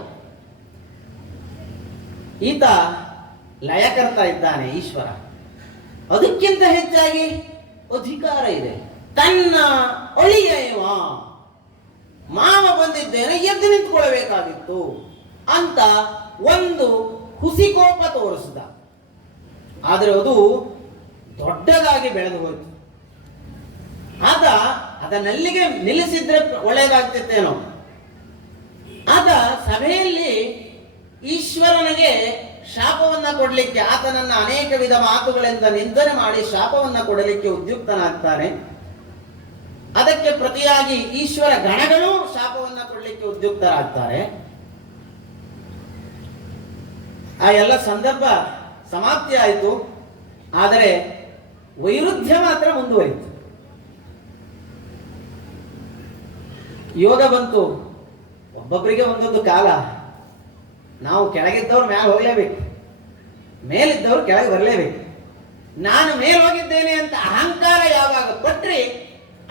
ಈತ ಲಯಕರ್ತ ಇದ್ದಾನೆ, ಈಶ್ವರ. ಅದಕ್ಕಿಂತ ಹೆಚ್ಚಾಗಿ ಅಧಿಕಾರ ಇದೆ. ತನ್ನ ಅಳಿಯ ಮಾವ ಬಂದಿದ್ದೇನೆ, ಎದ್ದು ನಿಂತ್ಕೊಳ್ಬೇಕಾಗಿತ್ತು ಅಂತ ಒಂದು ಹುಸಿ ಕೋಪ ತೋರಿಸಿದ. ಆದರೆ ಅದು ದೊಡ್ಡದಾಗಿ ಬೆಳೆದು ಹೋಯಿತು. ಆತ ಅದನ್ನಲ್ಲಿಗೆ ನಿಲ್ಲಿಸಿದ್ರೆ ಒಳ್ಳೆಯದಾಗ್ತಿತ್ತೇನೋ. ಆತ ಸಭೆಯಲ್ಲಿ ಈಶ್ವರನಿಗೆ ಶಾಪವನ್ನ ಕೊಡಲಿಕ್ಕೆ, ಆತನನ್ನ ಅನೇಕ ವಿಧ ಮಾತುಗಳಿಂದ ನಿಂದನೆ ಮಾಡಿ ಶಾಪವನ್ನ ಕೊಡಲಿಕ್ಕೆ ಉದ್ಯುಕ್ತನಾಗ್ತಾನೆ. ಅದಕ್ಕೆ ಪ್ರತಿಯಾಗಿ ಈಶ್ವರ ಗಣಗಳು ಶಾಪವನ್ನ ಕೊಡಲಿಕ್ಕೆ ಉದ್ಯುಕ್ತರಾಗ್ತಾರೆ. ಆ ಎಲ್ಲ ಸಂದರ್ಭ ಸಮಾಪ್ತಿ ಆಯಿತು. ಆದರೆ ವೈರುಧ್ಯ ಮಾತ್ರ ಮುಂದುವರಿತು. ಯೋಗ ಬಂತು. ಒಬ್ಬೊಬ್ಬರಿಗೆ ಒಂದೊಂದು ಕಾಲ. ನಾವು ಕೆಳಗಿದ್ದವ್ರು ಮೇಲೆ ಹೋಗಲೇಬೇಕು, ಮೇಲಿದ್ದವ್ರು ಕೆಳಗೆ ಬರಲೇಬೇಕು. ನಾನು ಮೇಲೆ ಹೋಗಿದ್ದೇನೆ ಅಂತ ಅಹಂಕಾರ ಯಾವಾಗ ಪಟ್ರಿ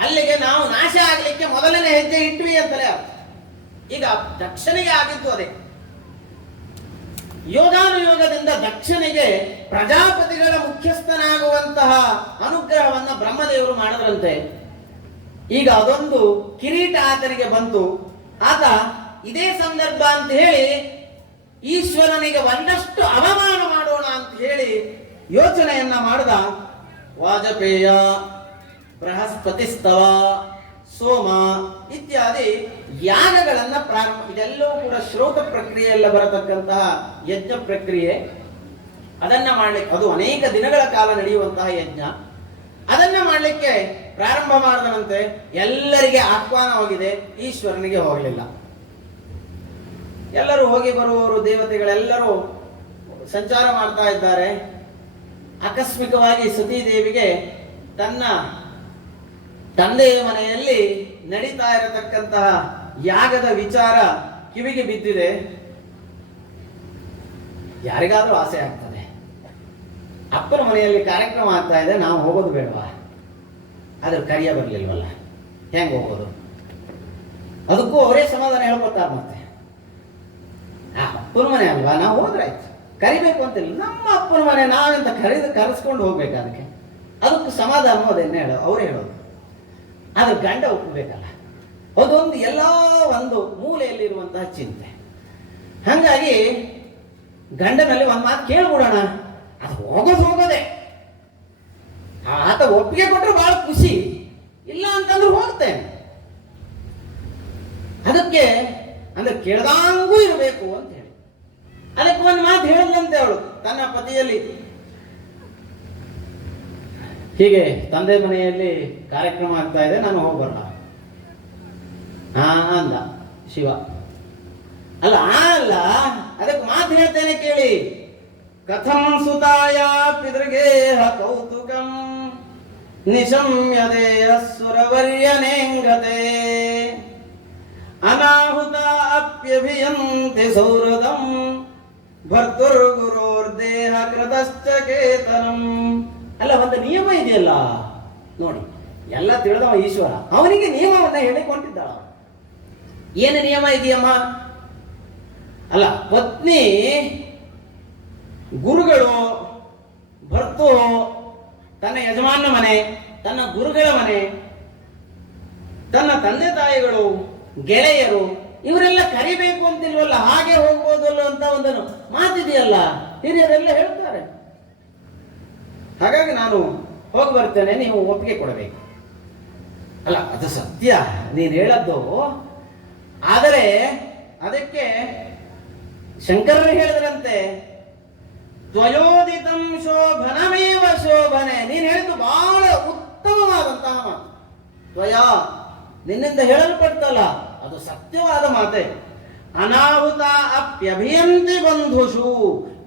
ಅಲ್ಲಿಗೆ ನಾವು ನಾಶ ಆಗಲಿಕ್ಕೆ ಮೊದಲನೇ ಹೆಜ್ಜೆ ಇಟ್ವಿ ಅಂತಲೇ ಅರ್ಥ. ಈಗ ದಕ್ಷನಿಗೆ ಆಗಿದ್ದು ಅದೇ. ಯೋಗಾನುಯೋಗದಿಂದ ದಕ್ಷನಿಗೆ ಪ್ರಜಾಪತಿಗಳ ಮುಖ್ಯಸ್ಥನಾಗುವಂತಹ ಅನುಗ್ರಹವನ್ನ ಬ್ರಹ್ಮದೇವರು ಮಾಡಿದ್ರಂತೆ. ಈಗ ಅದೊಂದು ಕಿರೀಟ ಆತನಿಗೆ ಬಂತು. ಆತ ಇದೇ ಸಂದರ್ಭ ಅಂತ ಹೇಳಿ ಈಶ್ವರನಿಗೆ ಒಂದಷ್ಟು ಅವಮಾನ ಮಾಡೋಣ ಅಂತ ಹೇಳಿ ಯೋಚನೆಯನ್ನ ಮಾಡಿದ. ವಾಜಪೇಯ, ಬೃಹಸ್ಪತಿಸ್ತವ, ಸೋಮ ಇತ್ಯಾದಿ ಯಾಗಗಳನ್ನ ಪ್ರಾರಂಭ. ಇದೆಲ್ಲವೂ ಕೂಡ ಶ್ರೋತ ಪ್ರಕ್ರಿಯೆಯಲ್ಲ ಬರತಕ್ಕಂತಹ ಯಜ್ಞ ಪ್ರಕ್ರಿಯೆ. ಅದನ್ನ ಮಾಡಲಿಕ್ಕೆ, ಅದು ಅನೇಕ ದಿನಗಳ ಕಾಲ ನಡೆಯುವಂತಹ ಯಜ್ಞ. ಅದನ್ನ ಮಾಡಲಿಕ್ಕೆ ಪ್ರಾರಂಭ ಮಾಡಿದನಂತೆ. ಎಲ್ಲರಿಗೆ ಆಹ್ವಾನವಾಗಿದೆ, ಈಶ್ವರನಿಗೆ ಹೋಗಲಿಲ್ಲ. ಎಲ್ಲರೂ ಹೋಗಿ ಬರುವವರು, ದೇವತೆಗಳೆಲ್ಲರೂ ಸಂಚಾರ ಮಾಡ್ತಾ ಇದ್ದಾರೆ. ಆಕಸ್ಮಿಕವಾಗಿ ಸತೀದೇವಿಗೆ ತನ್ನ ತಂದೆಯ ಮನೆಯಲ್ಲಿ ನಡೀತಾ ಇರತಕ್ಕಂತಹ ಯಾಗದ ವಿಚಾರ ಕಿವಿಗೆ ಬಿದ್ದಿದೆ. ಯಾರಿಗಾದ್ರೂ ಆಸೆ ಆಗ್ತದೆ, ಅಪ್ಪನ ಮನೆಯಲ್ಲಿ ಕಾರ್ಯಕ್ರಮ ಆಗ್ತಾ ಇದೆ, ನಾವು ಹೋಗೋದು ಬೇಡವಾ? ಅದ್ರ ಕರಿಯ ಬರ್ಲಿಲ್ವಲ್ಲ, ಹೆಂಗ್ ಹೋಗೋದು? ಅದಕ್ಕೂ ಅವರೇ ಸಮಾಧಾನ ಹೇಳ್ಕೊತಾರೆ. ಮತ್ತೆ ಆ ಅಪ್ಪನ ಮನೆ ಅಲ್ವಾ, ನಾವು ಹೋದ್ರಾಯ್ತು, ಕರಿಬೇಕು ಅಂತಿಲ್ಲ. ನಮ್ಮ ಅಪ್ಪನ ಮನೆ ನಾವೆಂತ ಕರೆಸ್ಕೊಂಡು ಹೋಗ್ಬೇಕು. ಅದಕ್ಕೂ ಸಮಾಧಾನ ಅದನ್ನೇ ಅವರೇ ಹೇಳೋದು. ಆದ್ರೆ ಗಂಡ ಒಪ್ಪಬೇಕಲ್ಲ. ಅದೊಂದು ಎಲ್ಲ ಒಂದು ಮೂಲೆಯಲ್ಲಿರುವಂತಹ ಚಿಂತೆ. ಹಂಗಾಗಿ ಗಂಡನಲ್ಲಿ ಒಂದು ಮಾತು ಕೇಳ್ಬಿಡೋಣ, ಅದು ಹೋಗೋದೇ. ಆತ ಒಪ್ಪಿಗೆ ಕೊಟ್ಟರೆ ಬಹಳ ಖುಷಿ, ಇಲ್ಲ ಅಂತಂದ್ರೆ ಹೋಗ್ತೇನೆ. ಅದಕ್ಕೆ ಅಂದ್ರೆ ಕೇಳ್ದಂಗೂ ಇರಬೇಕು ಅಂತ ಹೇಳಿ ಅದಕ್ಕೆ ಒಂದು ಮಾತು ಹೇಳಿದಂತೆ ಅವಳು ತನ್ನ ಪತಿಯಲ್ಲಿ. ಹೀಗೆ ತಂದೆ ಮನೆಯಲ್ಲಿ ಕಾರ್ಯಕ್ರಮ ಆಗ್ತಾ ಇದೆ, ನಾನು ಹೋಗ್ಬರೋಣ ಅಂದ ಶಿವ. ಅಲ್ಲ ಅದಕ್ಕೆ ಮಾತು ಹೇಳ್ತೇನೆ ಕೇಳಿ. ಕಥಂ ಸುತಾಯ ಪಿತೃಗೇಹ ಕೌತುಕಂ ನಿಶಮ್ಯದೆ ಅಸುರವರ್ಯನೇಂಗತೆ ಅನಾಹುತ ಅಪ್ಯಭಿಯಂತಿ ಸೌರದಂ ಭರ್ತುರ್ಗುರೋರ್ದೇಹ ಕೃತಶ್ಚ ಕೇತನಂ. ಅಲ್ಲ, ಒಂದು ನಿಯಮ ಇದೆಯಲ್ಲ ನೋಡಿ, ಎಲ್ಲ ತಿಳಿದವ ಈಶ್ವರ, ಅವನಿಗೆ ನಿಯಮವನ್ನ ಹೇಳಿಕೊಂಡಿದ್ದಾಳ. ಏನು ನಿಯಮ ಇದೆಯಮ್ಮ? ಅಲ್ಲ, ಪತ್ನಿ, ಗುರುಗಳು, ಭರ್ತು, ತನ್ನ ಯಜಮಾನ ಮನೆ, ತನ್ನ ಗುರುಗಳ ಮನೆ, ತನ್ನ ತಂದೆ ತಾಯಿಗಳು, ಗೆಳೆಯರು ಇವರೆಲ್ಲ ಕರಿಬೇಕು ಅಂತಿಲ್ವಲ್ಲ, ಹಾಗೆ ಹೋಗ್ಬೋದಲ್ಲ ಅಂತ ಒಂದು ಮಾತಿದೆಯಲ್ಲ, ಹಿರಿಯರೆಲ್ಲ ಹೇಳ್ತಾರೆ. ಹಾಗಾಗಿ ನಾನು ಹೋಗಿ ಬರ್ತೇನೆ, ನೀವು ಒಪ್ಪಿಗೆ ಕೊಡಬೇಕು. ಅಲ್ಲ, ಅದು ಸತ್ಯ ನೀನು ಹೇಳದ್ದು. ಆದರೆ ಅದಕ್ಕೆ ಶಂಕರರು ಹೇಳಿದ್ರಂತೆ, ತ್ವಯೋದಿತಂ ಶೋಭನಮೇವ ಶೋಭನೆ. ನೀನು ಹೇಳಿದ್ದು ಬಹಳ ಉತ್ತಮವಾದಂತಹ ಮಾತು. ತ್ವಯ, ನಿನ್ನಿಂದ ಹೇಳಲ್ಪಡ್ತಲ್ಲ, ಅದು ಸತ್ಯವಾದ ಮಾತೆ. ಅನಾಹುತ ಅಪ್ಯಭಿಯಂತಿ ಬಂಧುಷು.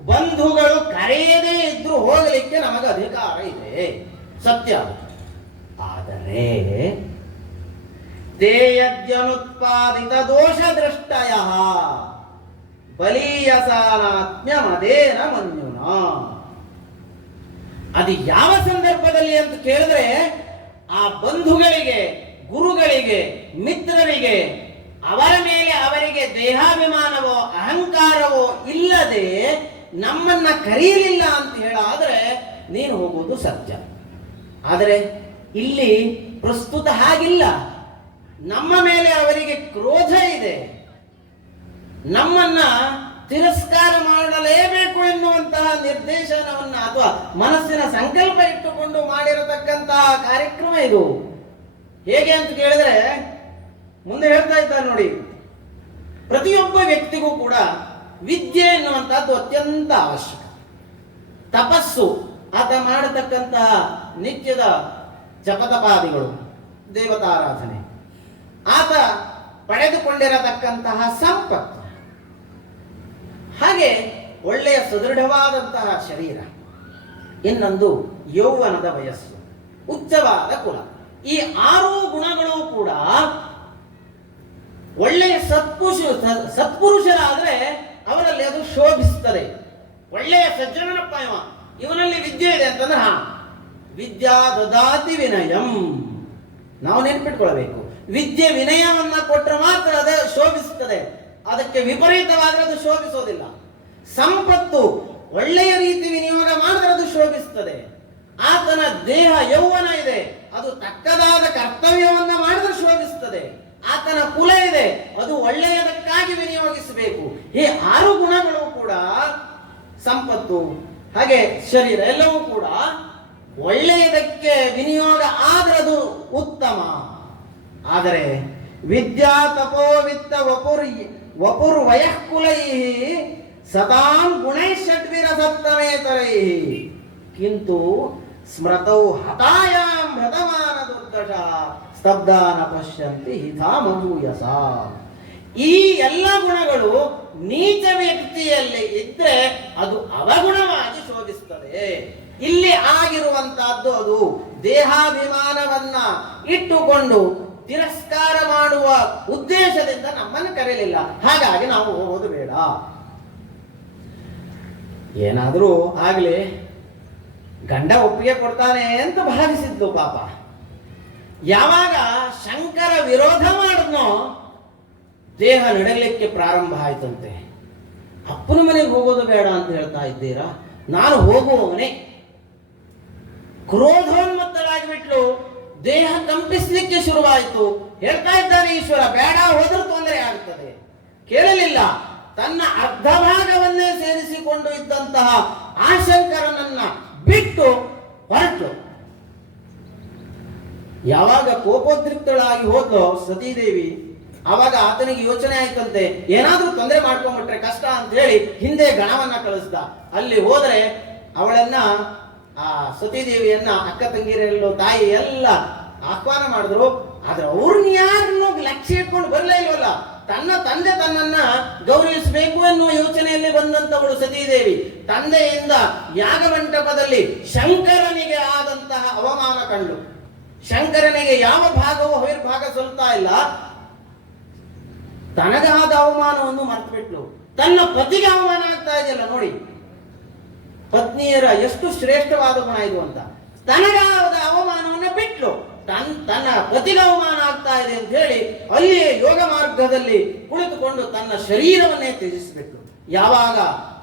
ಬಂಧುಗಳು ಕರೆಯದೇ ಇದ್ರೂ ಹೋಗಲಿಕ್ಕೆ ನಮಗೆ ಅಧಿಕಾರ ಇದೆ, ಸತ್ಯ. ಆದರೆ ತೇ ಯದ್ಯನುತ್ಪಾದಿತ ದೋಷ ದೃಷ್ಟಯ ಬಲೀಯಸಾನಾತ್ಮ್ಯಮದೇನ ಮನ್ಯುನ. ಅದು ಯಾವ ಸಂದರ್ಭದಲ್ಲಿ ಅಂತ ಕೇಳಿದ್ರೆ, ಆ ಬಂಧುಗಳಿಗೆ, ಗುರುಗಳಿಗೆ, ಮಿತ್ರರಿಗೆ ಅವರ ಮೇಲೆ ಅವರಿಗೆ ದೇಹಾಭಿಮಾನವೋ ಅಹಂಕಾರವೋ ಇಲ್ಲದೆ ನಮ್ಮನ್ನ ಕರೆಯಲಿಲ್ಲ ಅಂತ ಹೇಳಾದ್ರೆ ನೀನು ಹೋಗುವುದು ಸತ್ಯ. ಆದರೆ ಇಲ್ಲಿ ಪ್ರಸ್ತುತ ಹಾಗಿಲ್ಲ. ನಮ್ಮ ಮೇಲೆ ಅವರಿಗೆ ಕ್ರೋಧ ಇದೆ, ನಮ್ಮನ್ನ ತಿರಸ್ಕಾರ ಮಾಡಲೇಬೇಕು ಎನ್ನುವಂತಹ ನಿರ್ದೇಶನವನ್ನ ಅಥವಾ ಮನಸ್ಸಿನ ಸಂಕಲ್ಪ ಇಟ್ಟುಕೊಂಡು ಮಾಡಿರತಕ್ಕಂತಹ ಕಾರ್ಯಕ್ರಮ ಇದು. ಹೇಗೆ ಅಂತ ಕೇಳಿದ್ರೆ, ಮುಂದೆ ಹೇಳ್ತಾ ಇದ್ದಾರೆ ನೋಡಿ, ಪ್ರತಿಯೊಬ್ಬ ವ್ಯಕ್ತಿಗೂ ಕೂಡ ವಿದ್ಯೆ ಎನ್ನುವಂತಹದ್ದು ಅತ್ಯಂತ ಅವಶ್ಯಕ. ತಪಸ್ಸು, ಆತ ಮಾಡತಕ್ಕಂತಹ ನಿತ್ಯದ ಜಪತಪಾದಿಗಳು, ದೇವತಾರಾಧನೆ, ಆತ ಪಡೆದುಕೊಂಡಿರತಕ್ಕಂತಹ ಸಂಪತ್ತು, ಹಾಗೆ ಒಳ್ಳೆಯ ಸುದೃಢವಾದಂತಹ ಶರೀರ, ಇನ್ನೊಂದು ಯೌವನದ ವಯಸ್ಸು, ಉಚ್ಚವಾದ ಕುಲ. ಈ 6 ಗುಣಗಳು ಕೂಡ ಒಳ್ಳೆಯ ಸತ್ಪುರುಷರಾದ್ರೆ ಅವರಲ್ಲಿ ಅದು ಶೋಭಿಸ್ತದೆ. ಒಳ್ಳೆಯ ಸಜ್ಜನನಪ್ಪ ಇವ, ಇವನಲ್ಲಿ ವಿದ್ಯೆ ಇದೆ ಅಂತಂದ್ರೆ, ವಿದ್ಯಾ ದದಾತಿ ವಿನಯಂ. ನಾವು ನೆನ್ಪಿಟ್ಕೊಳ್ಬೇಕು, ವಿದ್ಯೆ ವಿನಯವನ್ನ ಕೊಟ್ಟರೆ ಮಾತ್ರ ಅದು ಶೋಭಿಸುತ್ತದೆ, ಅದಕ್ಕೆ ವಿಪರೀತವಾದ್ರೆ ಅದು ಶೋಭಿಸೋದಿಲ್ಲ. ಸಂಪತ್ತು ಒಳ್ಳೆಯ ರೀತಿ ವಿನಿಯೋಗ ಮಾಡಿದ್ರೆ ಅದು ಶೋಭಿಸ್ತದೆ. ಆತನ ದೇಹ ಯೌವನ ಇದೆ, ಅದು ತಕ್ಕದಾದ ಕರ್ತವ್ಯವನ್ನ ಮಾಡಿದ್ರೆ ಶೋಭಿಸ್ತದೆ. ಆತನ ಕುಲ ಇದೆ, ಅದು ಒಳ್ಳೆಯದಕ್ಕಾಗಿ ವಿನಿಯೋಗಿಸಬೇಕು. ಈ 6 ಗುಣಗಳು ಕೂಡ, ಸಂಪತ್ತು ಹಾಗೆ ಶರೀರ ಎಲ್ಲವೂ ಕೂಡ ಒಳ್ಳೆಯದಕ್ಕೆ ವಿನಿಯೋಗ ಆದ್ರೆ ಅದು ಉತ್ತಮ. ಆದರೆ ವಿದ್ಯಾ ತಪೋ ವಿತ್ತ ವಪುರ್ ವಯಃಕುಲೈ ಸತಾಂ ಗುಣೈ ಷಡ್ವಿರಸತ್ತಮೇತರೈ ಕಿಂತು ಸ್ಮೃತೌ ಹತಾಯಾಂ ಹೃತಮಾನ ದುರ್ದಶ ಸ್ತಬ್ಧಾನ ಪಶ್ಯಂತಿ ಹಿತಾಮಭೂಯಸ. ಈ ಎಲ್ಲ ಗುಣಗಳು ನೀಚ ವ್ಯಕ್ತಿಯಲ್ಲಿ ಇದ್ರೆ ಅದು ಅವಗುಣವಾಗಿ ಶೋಧಿಸುತ್ತದೆ. ಇಲ್ಲಿ ಆಗಿರುವಂತಹದ್ದು ಅದು ದೇಹಾಭಿಮಾನವನ್ನ ಇಟ್ಟುಕೊಂಡು ತಿರಸ್ಕಾರ ಮಾಡುವ ಉದ್ದೇಶದಿಂದ ನಮ್ಮನ್ನು ಕರೆಯಲಿಲ್ಲ, ಹಾಗಾಗಿ ನಾವು ಹೋಗೋದು ಬೇಡ. ಏನಾದರೂ ಆಗ್ಲಿ, ಗಂಡ ಒಪ್ಪಿಗೆ ಕೊಡ್ತಾನೆ ಅಂತ ಭಾವಿಸಿದ್ದು ಪಾಪ. ಯಾವಾಗ ಶಂಕರ ವಿರೋಧ ಮಾಡಿದ್ನೋ ದೇಹ ನಡಲಿಕ್ಕೆ ಪ್ರಾರಂಭ ಆಯ್ತಂತೆ. ಅಪ್ಪನ ಮನೆಗೆ ಹೋಗೋದು ಬೇಡ ಅಂತ ಹೇಳ್ತಾ ಇದ್ದೀರಾ, ನಾನು ಹೋಗುವವನೇ. ಕ್ರೋಧೋನ್ಮತ್ತಳಾಗಿಬಿಟ್ಲು, ದೇಹ ಕಂಪಿಸ್ಲಿಕ್ಕೆ ಶುರುವಾಯಿತು. ಹೇಳ್ತಾ ಇದ್ದಾನೆ ಈಶ್ವರ, ಬೇಡ ಹೋದ್ರೂ ತೊಂದರೆ ಆಗ್ತದೆ. ಕೇಳಲಿಲ್ಲ, ತನ್ನ ಅರ್ಧ ಭಾಗವನ್ನೇ ಸೇರಿಸಿಕೊಂಡು ಇದ್ದಂತಹ ಆ ಶಂಕರನನ್ನ ಬಿಟ್ಟು ಹೊರಟು. ಯಾವಾಗ ಕೋಪೋದ್ರಿಕ್ತಳಾಗಿ ಹೋದ್ಲೋ ಸತೀದೇವಿ, ಆವಾಗ ಆತನಿಗೆ ಯೋಚನೆ ಆಯ್ತಂತೆ, ಏನಾದ್ರೂ ತೊಂದರೆ ಮಾಡ್ಕೊಂಡ್ಬಿಟ್ರೆ ಕಷ್ಟ ಅಂತ ಹೇಳಿ ಹಿಂದೆ ಗಣವನ್ನ ಕಳಿಸ್ದ. ಅಲ್ಲಿ ಹೋದ್ರೆ ಅವಳನ್ನ, ಆ ಸತೀದೇವಿಯನ್ನ, ಅಕ್ಕ ತಂಗಿರೆಲ್ಲೋ ತಾಯಿ ಎಲ್ಲ ಆಹ್ವಾನ ಮಾಡಿದ್ರು. ಆದ್ರೆ ಅವ್ರನ್ನ ಯಾರನ್ನೋ ಲಕ್ಷ್ಯ ಇಟ್ಕೊಂಡು ಬರಲೇ ಇಲ್ವಲ್ಲ. ತನ್ನ ತಂದೆ ತನ್ನನ್ನ ಗೌರವಿಸಬೇಕು ಎನ್ನುವ ಯೋಚನೆಯಲ್ಲಿ ಬಂದಂತವಳು ಸತೀದೇವಿ. ತಂದೆಯಿಂದ ಯಾಗಮಂಟಪದಲ್ಲಿ ಶಂಕರನಿಗೆ ಆದಂತಹ ಅವಮಾನ ಕಂಡು, ಶಂಕರನಿಗೆ ಯಾವ ಭಾಗವೂ ಹವಿರ್ಭಾಗ ಸಲ್ತಾ ಇಲ್ಲ, ತನಗಾದ ಅವಮಾನವನ್ನು ಮರೆತು ಬಿಟ್ಲು. ತನ್ನ ಪತಿಗೆ ಅವಮಾನ ಆಗ್ತಾ ಇದೆಯಲ್ಲ ನೋಡಿ, ಪತ್ನಿಯರ ಎಷ್ಟು ಶ್ರೇಷ್ಠವಾದ ಗುಣ ಇದು ಅಂತ. ತನಗಾದ ಅವಮಾನವನ್ನು ಬಿಟ್ಲು, ತನ್ನ ಪತಿಗೆ ಅವಮಾನ ಆಗ್ತಾ ಇದೆ ಅಂತ ಹೇಳಿ ಅಲ್ಲಿಯೇ ಯೋಗ ಮಾರ್ಗದಲ್ಲಿ ಕುಳಿತುಕೊಂಡು ತನ್ನ ಶರೀರವನ್ನೇ ತ್ಯಜಿಸಿಬಿಟ್ಲು. ಯಾವಾಗ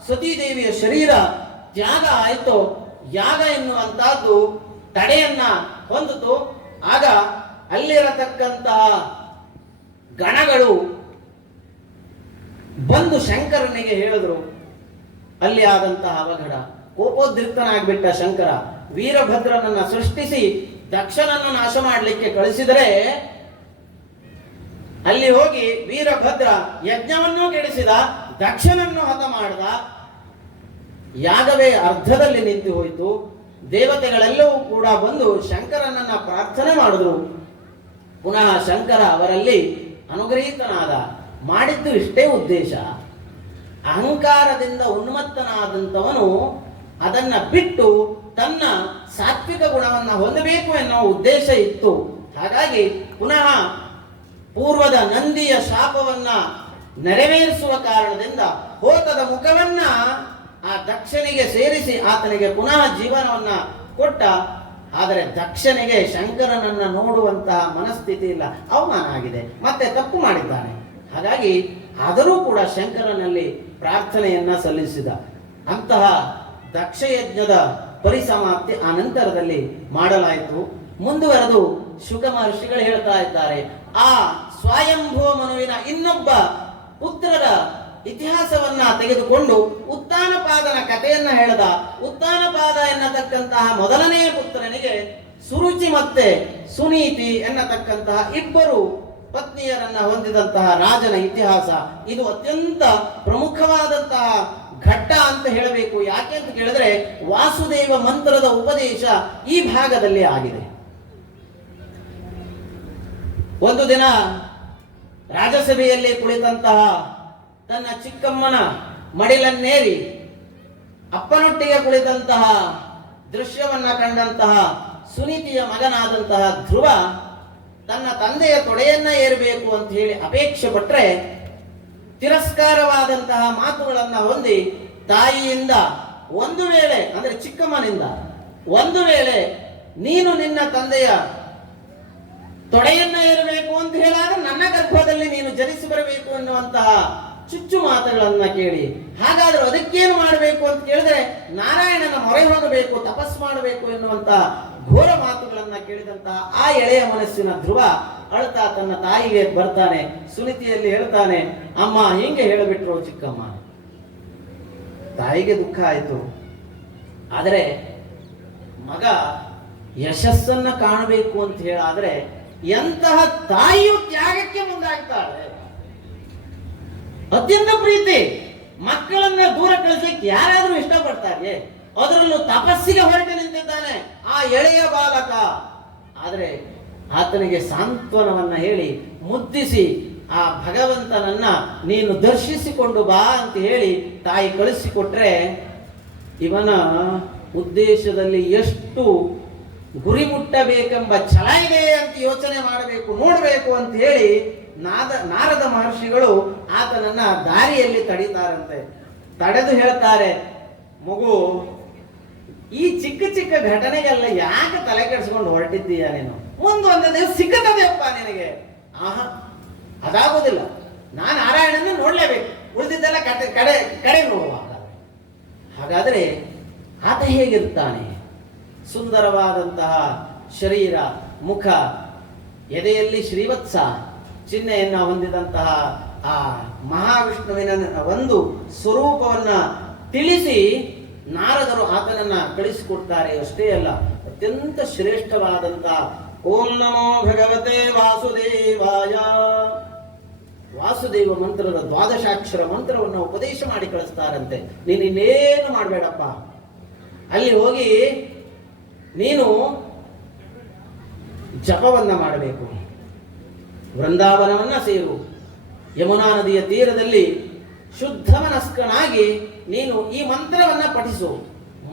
ಸತೀದೇವಿಯ ಶರೀರ ತ್ಯಾಗ ಆಯಿತೋ, ಯಾಗ ಎನ್ನುವಂತಹದ್ದು ತಡೆಯನ್ನ ಹೊಂದಿತು, ಆಗ ಅಲ್ಲಿರತಕ್ಕಂತಹ ಗಣಗಳು ಬಂದು ಶಂಕರನಿಗೆ ಹೇಳಿದ್ರು. ಅಲ್ಲಿ ಆದಂತಹ ಅವಘಡ, ಕೋಪೋದ್ರಿಕ್ತನಾಗ್ಬಿಟ್ಟ ಶಂಕರ. ವೀರಭದ್ರನನ್ನ ಸೃಷ್ಟಿಸಿ ದಕ್ಷನನ್ನು ನಾಶ ಮಾಡಲಿಕ್ಕೆ ಕಳಿಸಿದರೆ ಅಲ್ಲಿ ಹೋಗಿ ವೀರಭದ್ರ ಯಜ್ಞವನ್ನೂ ಕೆಡಿಸಿದ, ದಕ್ಷನನ್ನು ಹತ ಮಾಡಿದ. ಯಾಗವೇ ಅರ್ಧದಲ್ಲಿ ನಿಂತು ಹೋಯಿತು. ದೇವತೆಗಳೆಲ್ಲವೂ ಕೂಡ ಬಂದು ಶಂಕರನನ್ನ ಪ್ರಾರ್ಥನೆ ಮಾಡಿದ್ರು. ಪುನಃ ಶಂಕರ ಅವರಲ್ಲಿ ಅನುಗ್ರಹೀತನಾದ. ಮಾಡಿದ್ದು ಇಷ್ಟೇ ಉದ್ದೇಶ. ಅಹಂಕಾರದಿಂದ ಉನ್ಮತ್ತನಾದಂಥವನು ಅದನ್ನ ಬಿಟ್ಟು ತನ್ನ ಸಾತ್ವಿಕ ಗುಣವನ್ನ ಹೊಂದಬೇಕು ಎನ್ನುವ ಉದ್ದೇಶ ಇತ್ತು. ಹಾಗಾಗಿ ಪುನಃ ಪೂರ್ವದ ನಂದಿಯ ಶಾಪವನ್ನ ನೆರವೇರಿಸುವ ಕಾರಣದಿಂದ ಹೋತದ ಮುಖವನ್ನ ಆ ದಕ್ಷನಿಗೆ ಸೇರಿಸಿ ಆತನಿಗೆ ಪುನಃ ಜೀವನವನ್ನ ಕೊಟ್ಟ. ಆದರೆ ದಕ್ಷನಿಗೆ ಶಂಕರನನ್ನ ನೋಡುವಂತಹ ಮನಸ್ಥಿತಿ ಇಲ್ಲ, ಅವಮಾನ ಆಗಿದೆ, ಮತ್ತೆ ತಪ್ಪು ಮಾಡಿದ್ದಾನೆ. ಹಾಗಾಗಿ ಆದರೂ ಕೂಡ ಶಂಕರನಲ್ಲಿ ಪ್ರಾರ್ಥನೆಯನ್ನ ಸಲ್ಲಿಸಿದ. ಅಂತಹ ದಕ್ಷಯಜ್ಞದ ಪರಿಸಮಾಪ್ತಿ ಆ ನಂತರದಲ್ಲಿ ಮಾಡಲಾಯಿತು. ಮುಂದುವರೆದು ಶುಕ ಮಹರ್ಷಿಗಳು ಹೇಳ್ತಾ ಇದ್ದಾರೆ, ಆ ಸ್ವಯಂಭೂ ಮನುವಿನ ಇನ್ನೊಬ್ಬ ಪುತ್ರರ ಇತಿಹಾಸವನ್ನ ತೆಗೆದುಕೊಂಡು ಉತ್ತಾನಪಾದನ ಕಥೆಯನ್ನ ಹೇಳಿದ. ಉತ್ತಾನಪಾದ ಎನ್ನತಕ್ಕಂತಹ ಮೊದಲನೆಯ ಪುತ್ರನಿಗೆ ಸುರುಚಿ ಮತ್ತೆ ಸುನೀತಿ ಎನ್ನತಕ್ಕಂತಹ ಇಬ್ಬರು ಪತ್ನಿಯರನ್ನ ಹೊಂದಿದಂತಹ ರಾಜನ ಇತಿಹಾಸ. ಇದು ಅತ್ಯಂತ ಪ್ರಮುಖವಾದಂತಹ ಘಟ್ಟ ಅಂತ ಹೇಳಬೇಕು. ಯಾಕೆ ಅಂತ ಕೇಳಿದ್ರೆ ವಾಸುದೇವ ಮಂತ್ರದ ಉಪದೇಶ ಈ ಭಾಗದಲ್ಲಿ ಆಗಿದೆ. ಒಂದು ದಿನ ರಾಜಸಭೆಯಲ್ಲಿ ಕುಳಿತಂತಹ ತನ್ನ ಚಿಕ್ಕಮ್ಮನ ಮಡಿಲನ್ನೇರಿ ಅಪ್ಪನೊಟ್ಟಿಗೆ ಕುಳಿತಂತಹ ದೃಶ್ಯವನ್ನ ಕಂಡಂತಹ ಸುನೀತಿಯ ಮಗನಾದಂತಹ ಧ್ರುವ ತನ್ನ ತಂದೆಯ ತೊಡೆಯನ್ನ ಏರಬೇಕು ಅಂತ ಹೇಳಿ ಅಪೇಕ್ಷೆ ಪಟ್ರೆ ತಿರಸ್ಕಾರವಾದಂತಹ ಮಾತುಗಳನ್ನ ಹೊಂದಿ ತಾಯಿಯಿಂದ ಒಂದು ವೇಳೆ, ಅಂದ್ರೆ ಚಿಕ್ಕಮ್ಮನಿಂದ, ಒಂದು ವೇಳೆ ನೀನು ನಿನ್ನ ತಂದೆಯ ತೊಡೆಯನ್ನ ಏರಬೇಕು ಅಂತ ಹೇಳಾಗ ನನ್ನ ಗರ್ಭದಲ್ಲಿ ನೀನು ಜನಿಸಿ ಬರಬೇಕು ಎನ್ನುವಂತಹ ಚುಚ್ಚು ಮಾತುಗಳನ್ನ ಕೇಳಿ, ಹಾಗಾದ್ರೆ ಅದಕ್ಕೇನು ಮಾಡಬೇಕು ಅಂತ ಕೇಳಿದ್ರೆ ನಾರಾಯಣನ ಮೊರೆ ಹೋಗಬೇಕು, ತಪಸ್ ಮಾಡಬೇಕು ಎನ್ನುವಂತಹ ಘೋರ ಮಾತುಗಳನ್ನ ಕೇಳಿದಂತಹ ಆ ಎಳೆಯ ಮನಸ್ಸಿನ ಧ್ರುವ ಅಳ್ತಾ ತನ್ನ ತಾಯಿಗೆ ಬರ್ತಾನೆ. ಸುನೀತಿಯಲ್ಲಿ ಹೇಳ್ತಾನೆ, ಅಮ್ಮ ಹಿಂಗೆ ಹೇಳಿಬಿಟ್ರು ಚಿಕ್ಕಮ್ಮ. ತಾಯಿಗೆ ದುಃಖ ಆಯ್ತು. ಆದರೆ ಮಗ ಯಶಸ್ಸನ್ನ ಕಾಣಬೇಕು ಅಂತ ಹೇಳಾದ್ರೆ ಎಂತಹ ತಾಯಿಯು ತ್ಯಾಗಕ್ಕೆ ಮುಂದಾಗ್ತಾಳೆ. ಅತ್ಯಂತ ಪ್ರೀತಿ, ಮಕ್ಕಳನ್ನ ದೂರ ಕಳಿಸಲಿಕ್ಕೆ ಯಾರಾದ್ರೂ ಇಷ್ಟಪಡ್ತಾರೆ. ಅದರಲ್ಲೂ ತಪಸ್ಸಿಗೆ ಹೊರಟು ನಿಂತಿದ್ದಾನೆ ಆ ಎಳೆಯ ಬಾಲಕ. ಆದ್ರೆ ಆತನಿಗೆ ಸಾಂತ್ವನವನ್ನ ಹೇಳಿ ಮುದ್ದಿಸಿ ಆ ಭಗವಂತನನ್ನ ನೀನು ದರ್ಶಿಸಿಕೊಂಡು ಬಾ ಅಂತ ಹೇಳಿ ತಾಯಿ ಕಳಿಸಿಕೊಟ್ರೆ ಇವನ ಉದ್ದೇಶದಲ್ಲಿ ಎಷ್ಟು ಗುರಿ ಮುಟ್ಟಬೇಕೆಂಬ ಛಲ ಇದೆ ಅಂತ ಯೋಚನೆ ಮಾಡಬೇಕು, ನೋಡಬೇಕು ಅಂತ ಹೇಳಿ ನಾರದ ಮಹರ್ಷಿಗಳು ಆತನನ್ನ ದಾರಿಯಲ್ಲಿ ತಡೀತಾರಂತೆ. ತಡೆದು ಹೇಳ್ತಾರೆ, ಮಗು ಈ ಚಿಕ್ಕ ಚಿಕ್ಕ ಘಟನೆಗೆಲ್ಲ ಯಾಕೆ ತಲೆ ಕೆಡಿಸ್ಕೊಂಡು ಹೊರಟಿದ್ದೀಯ ನೀನು? ಮುಂದೊಂದು ದಿವಸ ಸಿಕ್ಕುತ್ತದೆಯಪ್ಪ ನಿನಗೆ. ಆಹಾ, ಅದಾಗೋದಿಲ್ಲ. ನಾನು ನಾರಾಯಣನ ನೋಡ್ಲೇಬೇಕು, ಉಳಿದಿದ್ದೆಲ್ಲ ಕಡೆ ಕಡೆ ನೋಡುವ. ಹಾಗಾದ್ರೆ ಆತ ಹೇಗಿರ್ತಾನೆ? ಸುಂದರವಾದಂತಹ ಶರೀರ, ಮುಖ, ಎದೆಯಲ್ಲಿ ಶ್ರೀವತ್ಸ ಚಿಹ್ನೆಯನ್ನ ಹೊಂದಿದಂತಹ ಆ ಮಹಾವಿಷ್ಣುವಿನ ಒಂದು ಸ್ವರೂಪವನ್ನ ತಿಳಿಸಿ ನಾರದರು ಆತನನ್ನ ಕಳಿಸಿಕೊಡ್ತಾರೆ. ಅಷ್ಟೇ ಅಲ್ಲ, ಅತ್ಯಂತ ಶ್ರೇಷ್ಠವಾದಂತಹ ಓಂ ನಮೋ ಭಗವತೆ ವಾಸುದೇವಾಯ ವಾಸುದೇವ ಮಂತ್ರದ ದ್ವಾದಶಾಕ್ಷರ ಮಂತ್ರವನ್ನು ಉಪದೇಶ ಮಾಡಿ ಕಳಿಸ್ತಾರಂತೆ. ನೀನು ಇನ್ನೇನು ಮಾಡಬೇಡಪ್ಪ, ಅಲ್ಲಿ ಹೋಗಿ ನೀನು ಜಪವನ್ನ ಮಾಡಬೇಕು, ವೃಂದಾವನವನ್ನ ಸೇರು, ಯಮುನಾ ನದಿಯ ತೀರದಲ್ಲಿ ಶುದ್ಧ ಮನಸ್ಕನಾಗಿ ನೀನು ಈ ಮಂತ್ರವನ್ನ ಪಠಿಸು,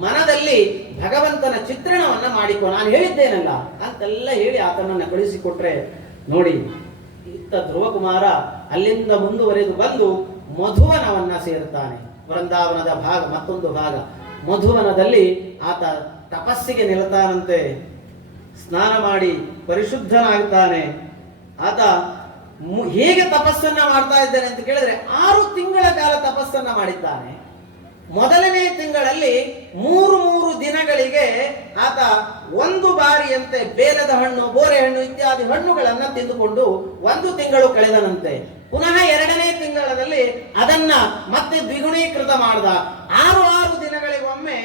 ಮನದಲ್ಲಿ ಭಗವಂತನ ಚಿತ್ರಣವನ್ನ ಮಾಡಿಕೊ, ನಾನು ಹೇಳಿದ್ದೇನಲ್ಲ ಅಂತೆಲ್ಲ ಹೇಳಿ ಆತನನ್ನ ಕಳಿಸಿಕೊಟ್ರೆ ನೋಡಿ, ಇತ್ತ ಧ್ರುವಕುಮಾರ ಅಲ್ಲಿಂದ ಮುಂದುವರೆದು ಬಂದು ಮಧುವನವನ್ನ ಸೇರ್ತಾನೆ. ವೃಂದಾವನದ ಭಾಗ ಮತ್ತೊಂದು ಭಾಗ. ಮಧುವನದಲ್ಲಿ ಆತ ತಪಸ್ಸಿಗೆ ನಿಲ್ತಾನಂತೆ. ಸ್ನಾನ ಮಾಡಿ ಪರಿಶುದ್ಧನಾಗ್ತಾನೆ. ಆತ ಹೇಗೆ ತಪಸ್ಸನ್ನ ಮಾಡ್ತಾ ಇದ್ದಾನೆ ಅಂತ ಕೇಳಿದ್ರೆ 6 ತಿಂಗಳ ಕಾಲ ತಪಸ್ಸನ್ನ ಮಾಡಿದ್ದಾನೆ. ಮೊದಲನೇ ತಿಂಗಳಲ್ಲಿ 3 ದಿನಗಳಿಗೆ ಆತ ಒಂದು ಬಾರಿಯಂತೆ ಬೇಲದ ಹಣ್ಣು, ಬೋರೆ ಹಣ್ಣು ಇತ್ಯಾದಿ ಹಣ್ಣುಗಳನ್ನ ತಿಂದುಕೊಂಡು 1 ತಿಂಗಳು ಕಳೆದನಂತೆ. ಪುನಃ 2ನೇ ತಿಂಗಳಲ್ಲಿ ಅದನ್ನ ಮತ್ತೆ ದ್ವಿಗುಣೀಕೃತ ಮಾಡಿದ. 6 ದಿನಗಳಿಗೊಮ್ಮೆ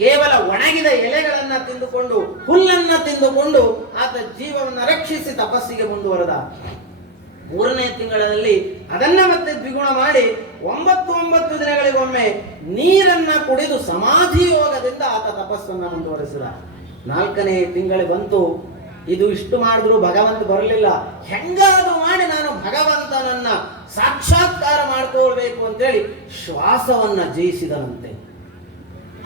ಕೇವಲ ಒಣಗಿದ ಎಲೆಗಳನ್ನ ತಿಂದುಕೊಂಡು, ಹುಲ್ಲನ್ನ ತಿಂದುಕೊಂಡು ಆತ ಜೀವವನ್ನು ರಕ್ಷಿಸಿ ತಪಸ್ಸಿಗೆ ಮುಂದುವರೆದ. 3ನೇ ತಿಂಗಳಲ್ಲಿ ಅದನ್ನ ಮತ್ತೆ ದ್ವಿಗುಣ ಮಾಡಿ 9 ದಿನಗಳಿಗೊಮ್ಮೆ ನೀರನ್ನ ಕುಡಿದು ಸಮಾಧಿ ಯೋಗದಿಂದ ಆತ ತಪಸ್ಸನ್ನ ಮುಂದುವರೆಸಿದ. 4ನೇ ತಿಂಗಳಿಗೆ ಬಂತು. ಇದು ಇಷ್ಟು ಮಾಡಿದ್ರು ಭಗವಂತ ಬರಲಿಲ್ಲ. ಹೆಂಗಾದ್ರೂ ಮಾಡಿ ನಾನು ಭಗವಂತನನ್ನ ಸಾಕ್ಷಾತ್ಕಾರ ಮಾಡ್ಕೊಳ್ಬೇಕು ಅಂತೇಳಿ ಶ್ವಾಸವನ್ನ ಜಯಿಸಿದನಂತೆ.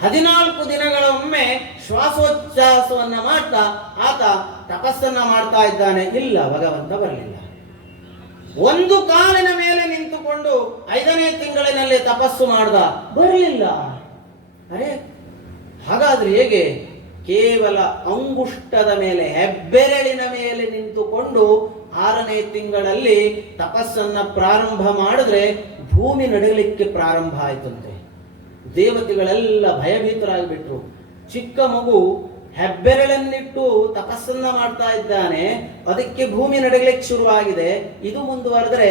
14 ದಿನಗಳೊಮ್ಮೆ ಶ್ವಾಸೋಚ್ಛ್ವಾಸವನ್ನ ಮಾಡ್ತಾ ಆತ ತಪಸ್ಸನ್ನ ಮಾಡ್ತಾ ಇದ್ದಾನೆ. ಇಲ್ಲ, ಭಗವಂತ ಬರಲಿಲ್ಲ. 1 ಕಾಲಿನ ಮೇಲೆ ನಿಂತುಕೊಂಡು 5ನೇ ತಿಂಗಳಿನಲ್ಲಿ ತಪಸ್ಸು ಮಾಡ್ದ, ಬರಲಿಲ್ಲ. ಅರೆ, ಹಾಗಾದ್ರೆ ಹೇಗೆ? ಕೇವಲ ಅಂಗುಷ್ಟದ ಮೇಲೆ, ಹೆಬ್ಬೆರಳಿನ ಮೇಲೆ ನಿಂತುಕೊಂಡು 6ನೇ ತಿಂಗಳಲ್ಲಿ ತಪಸ್ಸನ್ನ ಪ್ರಾರಂಭ ಮಾಡಿದ್ರೆ ಭೂಮಿ ನಡಗಲಿಕ್ಕೆ ಪ್ರಾರಂಭ ಆಯ್ತಂತೆ. ದೇವತೆಗಳೆಲ್ಲ ಭಯಭೀತರಾಗಿಬಿಟ್ರು. ಚಿಕ್ಕ ಮಗು ಹೆಬ್ಬೆರಳನ್ನಿಟ್ಟು ತಪಸ್ಸನ್ನ ಮಾಡ್ತಾ ಇದ್ದಾನೆ, ಅದಕ್ಕೆ ಭೂಮಿ ನಡಗಲಿಕ್ಕೆ ಶುರುವಾಗಿದೆ. ಇದು ಮುಂದುವರೆದ್ರೆ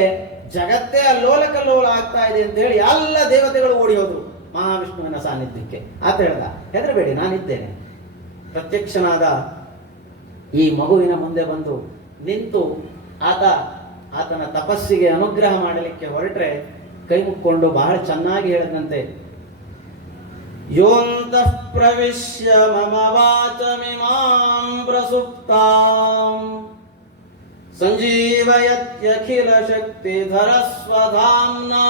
ಜಗತ್ತೇ ಅಲ್ಲೋಲ ಕಲ್ಲೋಲ ಆಗ್ತಾ ಇದೆ ಅಂತ ಹೇಳಿ ಎಲ್ಲ ದೇವತೆಗಳು ಓಡಿ ಹೋದ್ರು ಮಹಾವಿಷ್ಣುವಿನ ಸಾನ್ನಿಧ್ಯಕ್ಕೆ. ಆತ ಹೇಳ್ದ, ಹೆದರಬೇಡಿ, ನಾನಿದ್ದೇನೆ. ಪ್ರತ್ಯಕ್ಷನಾದ ಈ ಮಗುವಿನ ಮುಂದೆ ಬಂದು ನಿಂತು ಆತನ ತಪಸ್ಸಿಗೆ ಅನುಗ್ರಹ ಮಾಡಲಿಕ್ಕೆ ಹೊರಟ್ರೆ ಕೈ ಮುಕ್ಕೊಂಡು ಬಹಳ ಚೆನ್ನಾಗಿ ಹೇಳಿದಂತೆ, ಯೋಂತಃ ಪ್ರವಿಶ್ಯ ಮಮ ವಾಚಮಿಮಾಂ ಪ್ರಸುಪ್ತಾಂ ಸಂಜೀವಯತ್ಯಖಿಲ ಶಕ್ತಿಧರ ಸ್ವಧಾಮ್ನಾ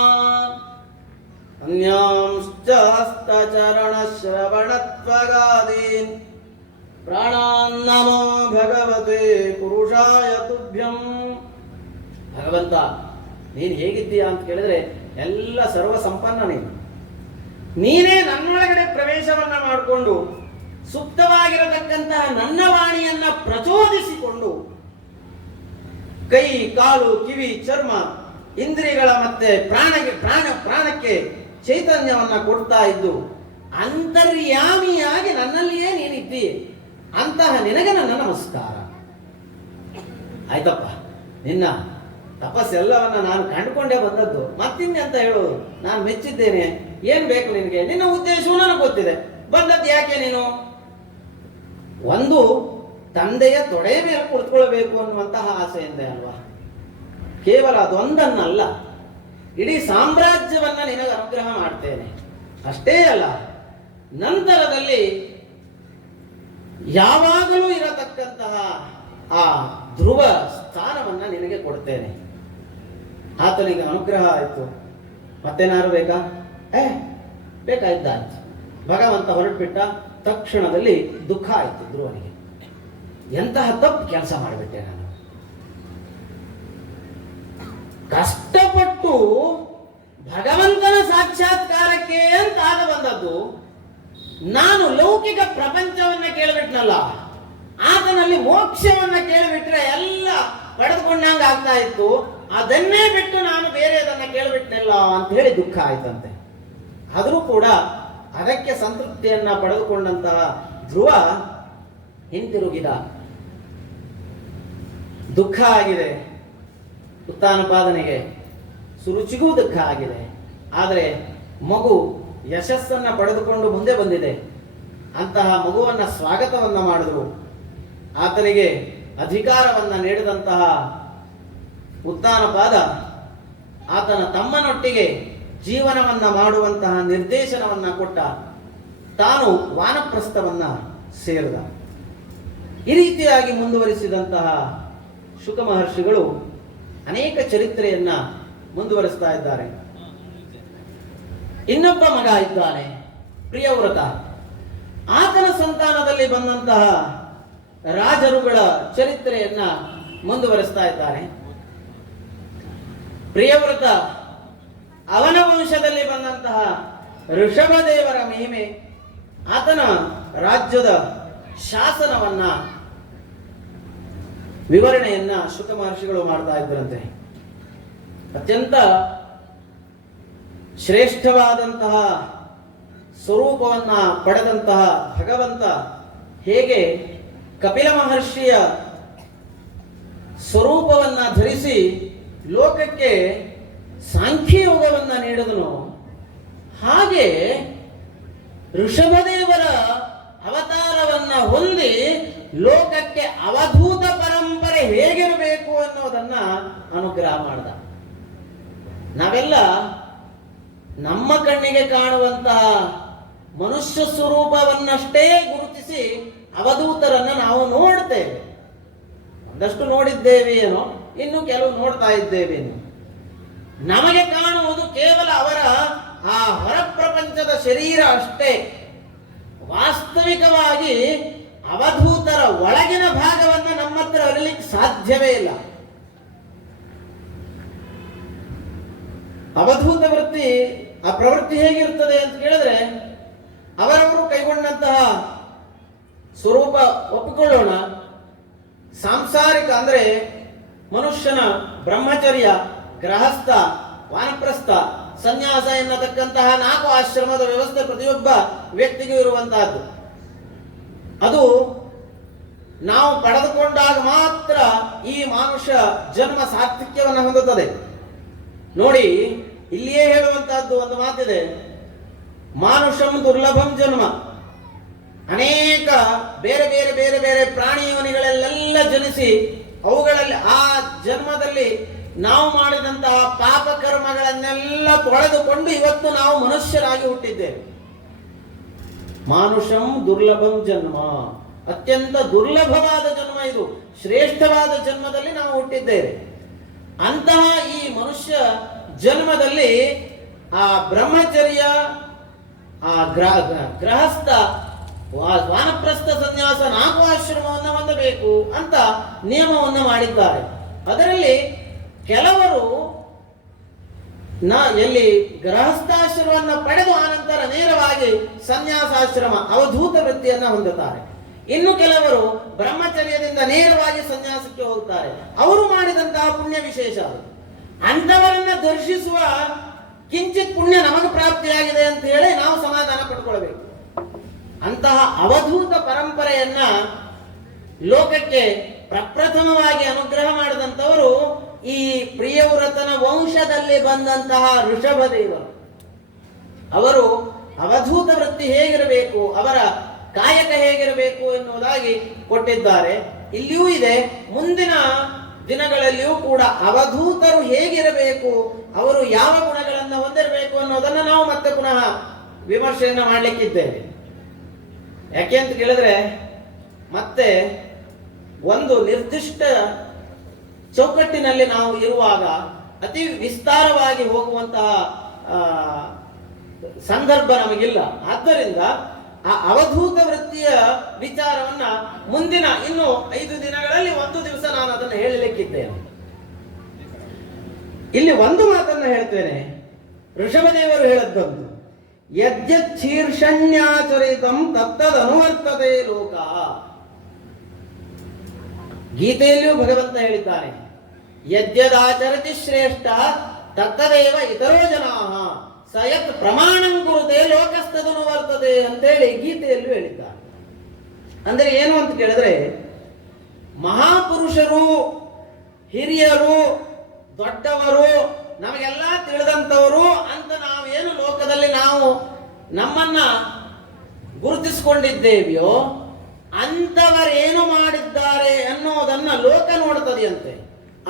ಅನ್ಯಾಂಶ್ಚ ಹಸ್ತಚರಣ ಶ್ರವಣತ್ವಗಾದೀನ್ ಪ್ರಾಣಾನ್ನಮೋ ಭಗವತೆ ಪುರುಷಾಯ ತುಭ್ಯಂ. ಭಗವಂತ, ನೀನು ಹೇಗಿದ್ದೀಯಾ ಅಂತ ಕೇಳಿದ್ರೆ ಎಲ್ಲ ಸರ್ವ ಸಂಪನ್ನ ನೀನೇ ನನ್ನೊಳಗಡೆ ಪ್ರವೇಶವನ್ನ ಮಾಡಿಕೊಂಡು ಸುಪ್ತವಾಗಿರತಕ್ಕಂತಹ ನನ್ನ ವಾಣಿಯನ್ನ ಪ್ರಚೋದಿಸಿಕೊಂಡು ಕೈ, ಕಾಲು, ಕಿವಿ, ಚರ್ಮ, ಇಂದ್ರಿಯಗಳ ಮತ್ತೆ ಪ್ರಾಣಕ್ಕೆ ಚೈತನ್ಯವನ್ನ ಕೊಡ್ತಾ ಇದ್ದು ಅಂತರ್ಯಾಮಿಯಾಗಿ ನನ್ನಲ್ಲಿಯೇ ನೀನಿದ್ದೀ. ಅಂತಹ ನಿನಗೆ ನನ್ನ ನಮಸ್ಕಾರ. ಆಯ್ತಪ್ಪ, ನಿನ್ನ ತಪಸ್ಸೆಲ್ಲವನ್ನ ನಾನು ಕಂಡುಕೊಂಡೇ ಬಂದದ್ದು, ಮತ್ತಿನ್ನೆಂತ ಹೇಳೋದು? ನಾನು ಮೆಚ್ಚಿದ್ದೇನೆ. ಏನ್ ಬೇಕು ನಿನಗೆ? ನಿನ್ನ ಉದ್ದೇಶವೂ ನನಗೆ ಗೊತ್ತಿದೆ. ಬಂದದ್ದು ಯಾಕೆ ನೀನು? ಒಂದು ತಂದೆಯ ತೊಡೆಯ ಮೇಲೆ ಕುಳಿತುಕೊಳ್ಬೇಕು ಅನ್ನುವಂತಹ ಆಸೆಯಿಂದ ಅಲ್ವಾ? ಕೇವಲ ಅದೊಂದನ್ನಲ್ಲ, ಇಡೀ ಸಾಮ್ರಾಜ್ಯವನ್ನ ನಿನಗೆ ಅನುಗ್ರಹ ಮಾಡ್ತೇನೆ. ಅಷ್ಟೇ ಅಲ್ಲ, ನಂತರದಲ್ಲಿ ಯಾವಾಗಲೂ ಇರತಕ್ಕಂತಹ ಆ ಧ್ರುವ ಸ್ಥಾನವನ್ನ ನಿನಗೆ ಕೊಡ್ತೇನೆ. ಆತನಿಗೆ ಅನುಗ್ರಹ ಆಯ್ತು, ಮತ್ತೇನಾರು ಬೇಕಾ? ಬೇಕಾಯ್ತಾಯ್ತು. ಭಗವಂತ ಹೊರಟ್ಬಿಟ್ಟ. ತಕ್ಷಣದಲ್ಲಿ ದುಃಖ ಆಯ್ತು ಧ್ರುವನಿಗೆ. ಎಂತಹ ತಪ್ಪು ಕೆಲಸ ಮಾಡಿಬಿಟ್ಟೆ ನಾನು. ಕಷ್ಟಪಟ್ಟು ಭಗವಂತನ ಸಾಕ್ಷಾತ್ಕಾರಕ್ಕೆ ಅಂತ ಆಗ ಬಂದದ್ದು, ನಾನು ಲೌಕಿಕ ಪ್ರಪಂಚವನ್ನ ಕೇಳಿಬಿಟ್ನಲ್ಲ, ಆತನಲ್ಲಿ ಮೋಕ್ಷವನ್ನ ಕೇಳಿಬಿಟ್ರೆ ಎಲ್ಲ ಪಡೆದುಕೊಂಡಂಗ ಆಗ್ತಾ ಇತ್ತು. ಅದನ್ನೇ ಬಿಟ್ಟು ನಾನು ಬೇರೆದನ್ನ ಕೇಳಿಬಿಟ್ನಲ್ಲ ಅಂತ ಹೇಳಿ ದುಃಖ ಆಯ್ತಂತೆ. ಆದರೂ ಕೂಡ ಅದಕ್ಕೆ ಸಂತೃಪ್ತಿಯನ್ನ ಪಡೆದುಕೊಂಡಂತಹ ಧ್ರುವ ಹಿಂತಿರುಗಿದ. ದುಃಖ ಆಗಿದೆ, ಉತ್ಥಾನಪಾದನೆಗೆ ಸುರುಚಿಗೂ ದುಃಖ ಆಗಿದೆ. ಆದರೆ ಮಗು ಯಶಸ್ಸನ್ನ ಪಡೆದುಕೊಂಡು ಮುಂದೆ ಬಂದಿದೆ. ಅಂತಹ ಮಗುವನ್ನ ಸ್ವಾಗತವನ್ನ ಮಾಡಿದ್ರು. ಆತನಿಗೆ ಅಧಿಕಾರವನ್ನ ನೀಡಿದಂತಹ ಉತ್ಥಾನಪಾದ ಆತನ ತಮ್ಮನೊಟ್ಟಿಗೆ ಜೀವನವನ್ನ ಮಾಡುವಂತಹ ನಿರ್ದೇಶನವನ್ನ ಕೊಟ್ಟ. ತಾನು ವಾನಪ್ರಸ್ಥವನ್ನ ಸೇರಿದ. ಈ ರೀತಿಯಾಗಿ ಮುಂದುವರಿಸಿದಂತಹ ಶುಕ ಮಹರ್ಷಿಗಳು ಅನೇಕ ಚರಿತ್ರೆಯನ್ನ ಮುಂದುವರಿಸ್ತಾ ಇದ್ದಾರೆ. ಇನ್ನೊಬ್ಬ ಮಗ ಇದ್ದಾನೆ, ಪ್ರಿಯವ್ರತ. ಆತನ ಸಂತಾನದಲ್ಲಿ ಬಂದಂತಹ ರಾಜರುಗಳ ಚರಿತ್ರೆಯನ್ನ ಮುಂದುವರಿಸ್ತಾ ಇದ್ದಾರೆ. ಪ್ರಿಯವ್ರತ ಅವನ ವಂಶದಲ್ಲಿ ಬಂದಂತಹ ಋಷಭದೇವರ ಮಹಿಮೆ, ಆತನ ರಾಜ್ಯದ ಶಾಸನವನ್ನ ವಿವರಣೆಯನ್ನ ಶುಕ ಮಹರ್ಷಿಗಳು ಮಾಡ್ತಾ ಇದ್ದರಂತೆ. ಅತ್ಯಂತ ಶ್ರೇಷ್ಠವಾದಂತಹ ಸ್ವರೂಪವನ್ನ ಪಡೆದಂತಹ ಭಗವಂತ ಹೇಗೆ ಕಪಿಲ ಮಹರ್ಷಿಯ ಸ್ವರೂಪವನ್ನ ಧರಿಸಿ ಲೋಕಕ್ಕೆ ಸಾಂಖ್ಯಯೋಗವನ್ನ ನೀಡಿದನು, ಹಾಗೆ ಋಷಭದೇವರ ಅವತಾರವನ್ನ ಹೊಂದಿ ಲೋಕಕ್ಕೆ ಅವಧೂತ ಪರಂಪರೆ ಹೇಗಿರಬೇಕು ಅನ್ನೋದನ್ನ ಅನುಗ್ರಹ ಮಾಡಿದ. ನಾವೆಲ್ಲ ನಮ್ಮ ಕಣ್ಣಿಗೆ ಕಾಣುವಂತಹ ಮನುಷ್ಯ ಸ್ವರೂಪವನ್ನಷ್ಟೇ ಗುರುತಿಸಿ ಅವಧೂತರನ್ನ ನಾವು ನೋಡ್ತೇವೆ. ಒಂದಷ್ಟು ನೋಡಿದ್ದೇವೆ ಏನೋ, ಇನ್ನು ಕೆಲವು ನೋಡ್ತಾ ಇದ್ದೇವೇನೋ. ನಮಗೆ ಕಾಣುವುದು ಕೇವಲ ಅವರ ಆ ಹೊರ ಪ್ರಪಂಚದ ಶರೀರ ಅಷ್ಟೇ. ವಾಸ್ತವಿಕವಾಗಿ ಅವಧೂತರ ಒಳಗಿನ ಭಾಗವನ್ನ ನಮ್ಮ ಹತ್ರ ಅರಿಲಿಕ್ಕೆ ಸಾಧ್ಯವೇ ಇಲ್ಲ. ಅವಧೂತ ವೃತ್ತಿ, ಆ ಪ್ರವೃತ್ತಿ ಹೇಗಿರ್ತದೆ ಅಂತ ಕೇಳಿದ್ರೆ, ಅವರವರು ಕೈಗೊಂಡಂತಹ ಸ್ವರೂಪ ಒಪ್ಪಿಕೊಳ್ಳೋಣ. ಸಾಂಸಾರಿಕ ಅಂದ್ರೆ ಮನುಷ್ಯನ ಬ್ರಹ್ಮಚರ್ಯ, ಗೃಹಸ್ಥ, ವಾನಪ್ರಸ್ಥ, ಸನ್ಯಾಸ ಎನ್ನತಕ್ಕಂತಹ 4 ಆಶ್ರಮದ ವ್ಯವಸ್ಥೆ ಪ್ರತಿಯೊಬ್ಬ ವ್ಯಕ್ತಿಗೂ ಇರುವಂತಹದ್ದು. ಅದು ನಾವು ಪಡೆದುಕೊಂಡಾಗ ಮಾತ್ರ ಈ ಮಾನುಷ ಜನ್ಮ ಸಾರ್ಥಕ್ಯವನ್ನು ಹೊಂದುತ್ತದೆ. ನೋಡಿ, ಇಲ್ಲಿಯೇ ಹೇಳುವಂತಹದ್ದು ಒಂದು ಮಾತಿದೆ, ಮಾನುಷಂ ದುರ್ಲಭಂ ಜನ್ಮ. ಅನೇಕ ಬೇರೆ ಬೇರೆ ಬೇರೆ ಬೇರೆ ಪ್ರಾಣಿ ಯೋನಿಗಳಲ್ಲೆಲ್ಲ ಜನಿಸಿ ಅವುಗಳಲ್ಲಿ ಆ ಜನ್ಮದಲ್ಲಿ ನಾವು ಮಾಡಿದಂತಹ ಪಾಪ ಕರ್ಮಗಳನ್ನೆಲ್ಲ ತೊಳೆದುಕೊಂಡು ಇವತ್ತು ನಾವು ಮನುಷ್ಯರಾಗಿ ಹುಟ್ಟಿದ್ದೇವೆ. ಮಾನುಷಂ ದುರ್ಲಭಂ ಜನ್ಮ, ಅತ್ಯಂತ ದುರ್ಲಭವಾದ ಜನ್ಮ ಇದು. ಶ್ರೇಷ್ಠವಾದ ಜನ್ಮದಲ್ಲಿ ನಾವು ಹುಟ್ಟಿದ್ದೇವೆ. ಅಂತಹ ಈ ಮನುಷ್ಯ ಜನ್ಮದಲ್ಲಿ ಆ ಬ್ರಹ್ಮಚರ್ಯ, ಆ ಗೃಹಸ್ಥ, ವಾನಪ್ರಸ್ಥ, ಸನ್ಯಾಸ 4 ಆಶ್ರಮವನ್ನು ಹೊಂದಬೇಕು ಅಂತ ನಿಯಮವನ್ನು ಮಾಡಿದ್ದಾರೆ. ಅದರಲ್ಲಿ ಕೆಲವರು ಎಲ್ಲಿ ಗೃಹಸ್ಥಾಶ್ರಮವನ್ನು ಪಡೆದು ಆನಂತರ ನೇರವಾಗಿ ಸನ್ಯಾಸಾಶ್ರಮ ಅವಧೂತ ವೃತ್ತಿಯನ್ನ ಹೊಂದುತ್ತಾರೆ. ಇನ್ನು ಕೆಲವರು ಬ್ರಹ್ಮಚರ್ಯದಿಂದ ನೇರವಾಗಿ ಸನ್ಯಾಸಕ್ಕೆ ಹೋಗುತ್ತಾರೆ. ಅವರು ಮಾಡಿದಂತಹ ಪುಣ್ಯ ವಿಶೇಷ. ಅಂಥವರನ್ನ ದರ್ಶಿಸುವ ಕಿಂಚಿತ್ ಪುಣ್ಯ ನಮಗೆ ಪ್ರಾಪ್ತಿಯಾಗಿದೆ ಅಂತ ಹೇಳಿ ನಾವು ಸಮಾಧಾನ ಪಡ್ಕೊಳ್ಬೇಕು. ಅಂತಹ ಅವಧೂತ ಪರಂಪರೆಯನ್ನ ಲೋಕಕ್ಕೆ ಪ್ರಪ್ರಥಮವಾಗಿ ಅನುಗ್ರಹ ಮಾಡಿದಂಥವರು ಈ ಪ್ರಿಯವ್ರತನ ವಂಶದಲ್ಲಿ ಬಂದಂತಹ ಋಷಭದೇವರು. ಅವರು ಅವಧೂತ ವೃತ್ತಿ ಹೇಗಿರಬೇಕು, ಅವರ ಕಾಯಕ ಹೇಗಿರಬೇಕು ಎನ್ನುವುದಾಗಿ ಕೊಟ್ಟಿದ್ದಾರೆ. ಇಲ್ಲಿಯೂ ಇದೆ, ಮುಂದಿನ ದಿನಗಳಲ್ಲಿಯೂ ಕೂಡ ಅವಧೂತರು ಹೇಗಿರಬೇಕು, ಅವರು ಯಾವ ಗುಣಗಳನ್ನು ಹೊಂದಿರಬೇಕು ಅನ್ನೋದನ್ನು ನಾವು ಮತ್ತೆ ಪುನಃ ವಿಮರ್ಶೆಯನ್ನು ಮಾಡಲಿಕ್ಕಿದ್ದೇವೆ. ಯಾಕೆ ಅಂತ ಕೇಳಿದ್ರೆ, ಮತ್ತೆ ಒಂದು ನಿರ್ದಿಷ್ಟ ಚೌಕಟ್ಟಿನಲ್ಲಿ ನಾವು ಇರುವಾಗ ಅತಿ ವಿಸ್ತಾರವಾಗಿ ಹೋಗುವಂತಹ ಸಂದರ್ಭ ನಮಗಿಲ್ಲ. ಆದ್ದರಿಂದ ಆ ಅವಧೂತ ವೃತ್ತಿಯ ವಿಚಾರವನ್ನ ಮುಂದಿನ ಇನ್ನು 5 ದಿನಗಳಲ್ಲಿ ಒಂದು ದಿವಸ ನಾನು ಅದನ್ನು ಹೇಳಲಿಕ್ಕಿದ್ದೇನೆ. ಇಲ್ಲಿ ಒಂದು ಮಾತನ್ನ ಹೇಳ್ತೇನೆ. ಋಷಭದೇವರು ಹೇಳದ್ದಂತು, ಯಜ್ಜೀರ್ಷಣ್ಯಾಚರಿತಂ ತತ್ತದನುವರ್ತತೆ ಲೋಕ. ಗೀತೆಯಲ್ಲಿಯೂ ಭಗವಂತ ಹೇಳಿದ್ದಾನೆ, ಯಜ್ಜದಾಚರತಿ ಶ್ರೇಷ್ಠ ತತ್ತದೇವ ಇತರೋ ಜನಾಃ ಸಯತ್ ಪ್ರಮಾಣಂ ಕುರುತೆ ಲೋಕಸ್ತದನು ವರ್ತದೆ ಅಂತೇಳಿ ಗೀತೆಯಲ್ಲೂ ಹೇಳಿದ್ದಾರೆ. ಅಂದರೆ ಏನು ಅಂತ ಕೇಳಿದ್ರೆ, ಮಹಾಪುರುಷರು, ಹಿರಿಯರು, ದೊಡ್ಡವರು, ನಮಗೆಲ್ಲ ತಿಳಿದಂಥವರು ಅಂತ ನಾವೇನು ಲೋಕದಲ್ಲಿ ನಾವು ನಮ್ಮನ್ನ ಗುರುತಿಸಿಕೊಂಡಿದ್ದೇವೆಯೋ ಅಂಥವರೇನು ಮಾಡಿದ್ದಾರೆ ಅನ್ನೋದನ್ನ ಲೋಕ ನೋಡ್ತದೆಯಂತೆ,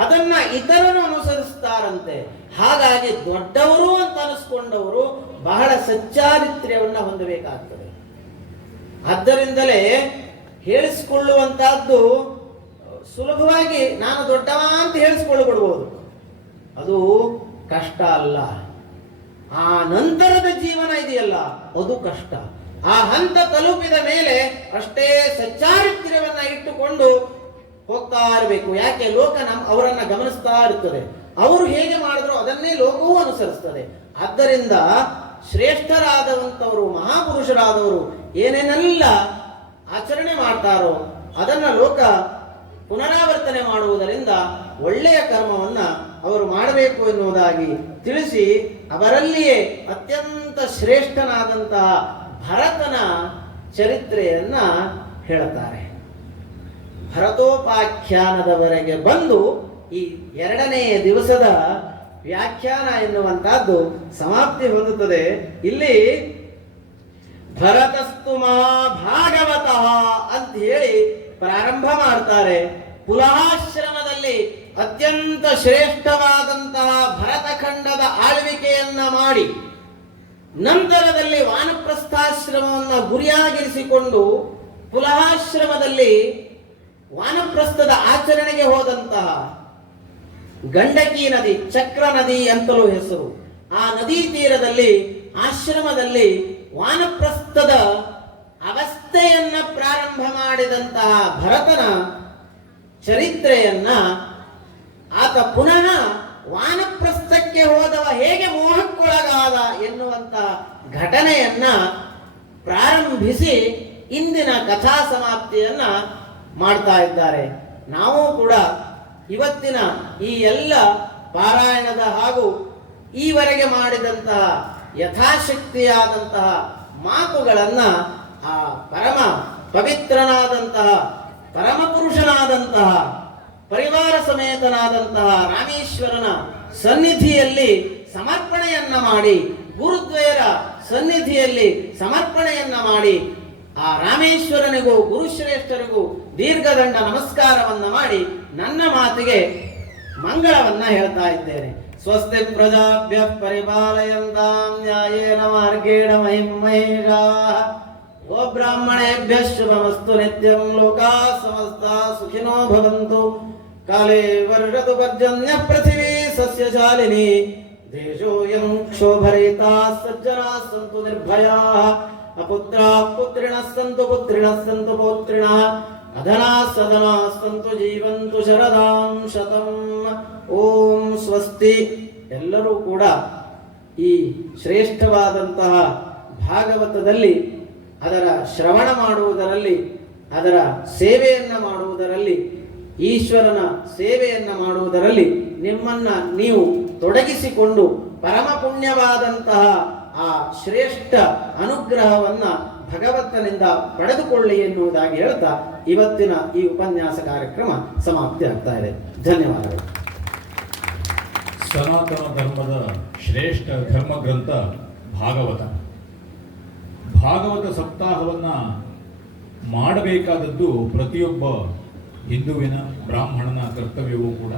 ಅದನ್ನ ಇತರರು ಅನುಸರಿಸ್ತಾರಂತೆ. ಹಾಗಾಗಿ ದೊಡ್ಡವರು ಅಂತ ಅನಿಸ್ಕೊಂಡವರು ಬಹಳ ಸಚ್ಚಾರಿತ್ರ್ಯವನ್ನ ಹೊಂದಬೇಕಾಗ್ತದೆ. ಆದ್ದರಿಂದಲೇ ಹೇಳಿಸಿಕೊಳ್ಳುವಂತಹದ್ದು ಸುಲಭವಾಗಿ ನಾನು ದೊಡ್ಡವ ಅಂತ ಹೇಳಿಸಿಕೊಳ್ಳಬಹುದು, ಅದು ಕಷ್ಟ ಅಲ್ಲ. ಆ ನಂತರದ ಜೀವನ ಇದೆಯಲ್ಲ ಅದು ಕಷ್ಟ. ಆ ಹಂತ ತಲುಪಿದ ಮೇಲೆ ಅಷ್ಟೇ ಸಚ್ಚಾರಿತ್ರ್ಯವನ್ನ ಇಟ್ಟುಕೊಂಡು ಹೋಗ್ತಾ ಇರಬೇಕು. ಯಾಕೆ ಲೋಕ ಅವರನ್ನ ಗಮನಿಸ್ತಾ ಇರ್ತದೆ. ಅವರು ಹೇಗೆ ಮಾಡಿದ್ರು ಅದನ್ನೇ ಲೋಕವೂ ಅನುಸರಿಸ್ತದೆ. ಆದ್ದರಿಂದ ಶ್ರೇಷ್ಠರಾದಂಥವರು, ಮಹಾಪುರುಷರಾದವರು ಏನೇನೆಲ್ಲ ಆಚರಣೆ ಮಾಡ್ತಾರೋ ಅದನ್ನ ಲೋಕ ಪುನರಾವರ್ತನೆ ಮಾಡುವುದರಿಂದ ಒಳ್ಳೆಯ ಕರ್ಮವನ್ನ ಅವರು ಮಾಡಬೇಕು ಎನ್ನುವುದಾಗಿ ತಿಳಿಸಿ, ಅವರಲ್ಲಿಯೇ ಅತ್ಯಂತ ಶ್ರೇಷ್ಠನಾದಂತಹ ಭರತನ ಚರಿತ್ರೆಯನ್ನ ಹೇಳುತ್ತಾರೆ. ಭರತೋಪಾಖ್ಯಾನದವರೆಗೆ ಬಂದು ಈ ಎರಡನೆಯ ದಿವಸದ ವ್ಯಾಖ್ಯಾನ ಎನ್ನುವಂತಹದ್ದು ಸಮಾಪ್ತಿ ಹೊಂದುತ್ತದೆ. ಇಲ್ಲಿ ಭರತಸ್ತು ಭಾಗವತ ಅಂತ ಹೇಳಿ ಪ್ರಾರಂಭ ಮಾಡ್ತಾರೆ. ಪುಲಹಾಶ್ರಮದಲ್ಲಿ ಅತ್ಯಂತ ಶ್ರೇಷ್ಠವಾದಂತಹ ಭರತಖಂಡದ ಆಳ್ವಿಕೆಯನ್ನ ಮಾಡಿ ನಂತರದಲ್ಲಿ ವಾನಪ್ರಸ್ಥಾಶ್ರಮವನ್ನು ಗುರಿಯಾಗಿರಿಸಿಕೊಂಡು ಪುಲಹಾಶ್ರಮದಲ್ಲಿ ವಾನಪ್ರಸ್ಥದ ಆಚರಣೆಗೆ ಹೋದಂತಹ ಗಂಡಕಿ ನದಿ, ಚಕ್ರ ನದಿ ಅಂತಲೂ ಹೆಸರು, ಆ ನದಿ ತೀರದಲ್ಲಿ ಆಶ್ರಮದಲ್ಲಿ ವಾನಪ್ರಸ್ಥದ ಅವಸ್ಥೆಯನ್ನ ಪ್ರಾರಂಭ ಮಾಡಿದಂತಹ ಭರತನ ಚರಿತ್ರೆಯನ್ನ ಆತ ಪುನಃ ವಾನಪ್ರಸ್ಥಕ್ಕೆ ಹೋದವ ಹೇಗೆ ಮೋಹಕ್ಕೊಳಗಾದ ಎನ್ನುವಂತ ಘಟನೆಯನ್ನ ಪ್ರಾರಂಭಿಸಿ ಇಂದಿನ ಕಥಾ ಸಮಾಪ್ತಿಯನ್ನ ಮಾಡ್ತಾ ಇದ್ದಾರೆ. ನಾವು ಕೂಡ ಇವತ್ತಿನ ಈ ಎಲ್ಲ ಪಾರಾಯಣದ ಹಾಗೂ ಈವರೆಗೆ ಮಾಡಿದಂತಹ ಯಥಾಶಕ್ತಿಯಾದಂತಹ ಮಾತುಗಳನ್ನ ಆ ಪರಮ ಪವಿತ್ರನಾದಂತಹ ಪರಮಪುರುಷನಾದಂತಹ ಪರಿವಾರ ಸಮೇತನಾದಂತಹ ರಾಮೇಶ್ವರನ ಸನ್ನಿಧಿಯಲ್ಲಿ ಸಮರ್ಪಣೆಯನ್ನ ಮಾಡಿ, ಗುರುದ್ವಯರ ಸನ್ನಿಧಿಯಲ್ಲಿ ಸಮರ್ಪಣೆಯನ್ನ ಮಾಡಿ, ಆ ರಾಮೇಶ್ವರನಿಗೂ ಗುರುಶ್ರೇಷ್ಠರಿಗೂ ದೀರ್ಘದಂಡ ನಮಸ್ಕಾರವನ್ನ ಮಾಡಿ ನನ್ನ ಮಾತಿಗೆ ಮಂಗಳವನ್ನ ಹೇಳ್ತಾ ಇದ್ದೇನೆ. ಸ್ವಸ್ತಿ ಪ್ರಜಾಭ್ಯ ಪರಿಪಾಲಯಂತಾಂ ನ್ಯಾಯೇನ ಮಾರ್ಗೇಣ ಮಹಿಂ ಮಹೇಶಾಃ. ಗೋಬ್ರಾಹ್ಮಣೇಭ್ಯ ಶುಭಮಸ್ತು ನಿತ್ಯಂ. ಲೋಕಾಃ ಸಮಸ್ತಾಃ ಸುಖಿನೋ ಭವಂತು. ಕಾಲೇ ವರ್ಷತು ಪರ್ಜನ್ಯ ಪೃಥಿವೀ ಸಸ್ಯಶಾಲಿನಿ. ದೇಶೋಯಂ ಕ್ಷೋಭರಹಿತಾಃ ಸಜ್ಜನಾಃ ಸಂತು ನಿರ್ಭಯಾಃ. ಅಪುತ್ರಾಃ ಪುತ್ರಿಣಃ ಸಂತು ಪುತ್ರಿಣಃ ಸಂತು ಪೌತ್ರಿಣಃ. ಅಧನಾಃ ಸಧನಾಃ ಸಂತು ಜೀವಂತು ಶರದಾಂ ಶತಂ. ಓಂ ಸ್ವಸ್ತಿ. ಎಲ್ಲರೂ ಕೂಡ ಈ ಶ್ರೇಷ್ಠವಾದಂತಹ ಭಾಗವತದಲ್ಲಿ ಅದರ ಶ್ರವಣ ಮಾಡುವುದರಲ್ಲಿ, ಅದರ ಸೇವೆಯನ್ನ ಮಾಡುವುದರಲ್ಲಿ, ಈಶ್ವರನ ಸೇವೆಯನ್ನ ಮಾಡುವುದರಲ್ಲಿ ನಿಮ್ಮನ್ನ ನೀವು ತೊಡಗಿಸಿಕೊಂಡು ಪರಮ ಪುಣ್ಯವಾದಂತಹ ಆ ಶ್ರೇಷ್ಠ ಅನುಗ್ರಹವನ್ನ ಭಗವಂತನಿಂದ ಪಡೆದುಕೊಳ್ಳಿ ಎನ್ನುವುದಾಗಿ ಹೇಳ್ತಾ ಇವತ್ತಿನ ಈ ಉಪನ್ಯಾಸ ಕಾರ್ಯಕ್ರಮ ಸಮಾಪ್ತಿ ಆಗ್ತಾ ಇದೆ. ಧನ್ಯವಾದಗಳು. ಸನಾತನ ಧರ್ಮದ ಶ್ರೇಷ್ಠ ಧರ್ಮ ಗ್ರಂಥ ಭಾಗವತ. ಭಾಗವತ ಸಪ್ತಾಹವನ್ನ ಮಾಡಬೇಕಾದದ್ದು ಪ್ರತಿಯೊಬ್ಬ ಹಿಂದುವಿನ ಬ್ರಾಹ್ಮಣನ ಕರ್ತವ್ಯವೂ ಕೂಡ.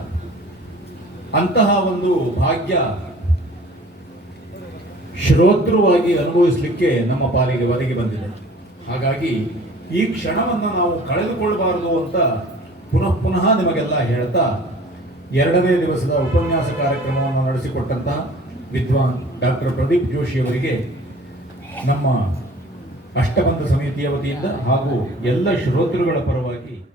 ಅಂತಹ ಒಂದು ಭಾಗ್ಯ ಶ್ರೋತೃವಾಗಿ ಅನುಭವಿಸಲಿಕ್ಕೆ ನಮ್ಮ ಪಾಲಿಗೆ ಒದಗಿ ಬಂದಿದೆ. ಹಾಗಾಗಿ ಈ ಕ್ಷಣವನ್ನು ನಾವು ಕಳೆದುಕೊಳ್ಳಬಾರದು ಅಂತ ಪುನಃ ನಿಮಗೆಲ್ಲ ಹೇಳ್ತಾ, ಎರಡನೇ ದಿವಸದ ಉಪನ್ಯಾಸ ಕಾರ್ಯಕ್ರಮವನ್ನು ನಡೆಸಿಕೊಟ್ಟಂತಹ ವಿದ್ವಾನ್ ಡಾಕ್ಟರ್ ಪ್ರದೀಪ್ ಜೋಶಿ ಅವರಿಗೆ ನಮ್ಮ ಅಷ್ಟಬಂಧ ಸಮಿತಿಯ ವತಿಯಿಂದ ಹಾಗೂ ಎಲ್ಲ ಶ್ರೋತೃಗಳ ಪರವಾಗಿ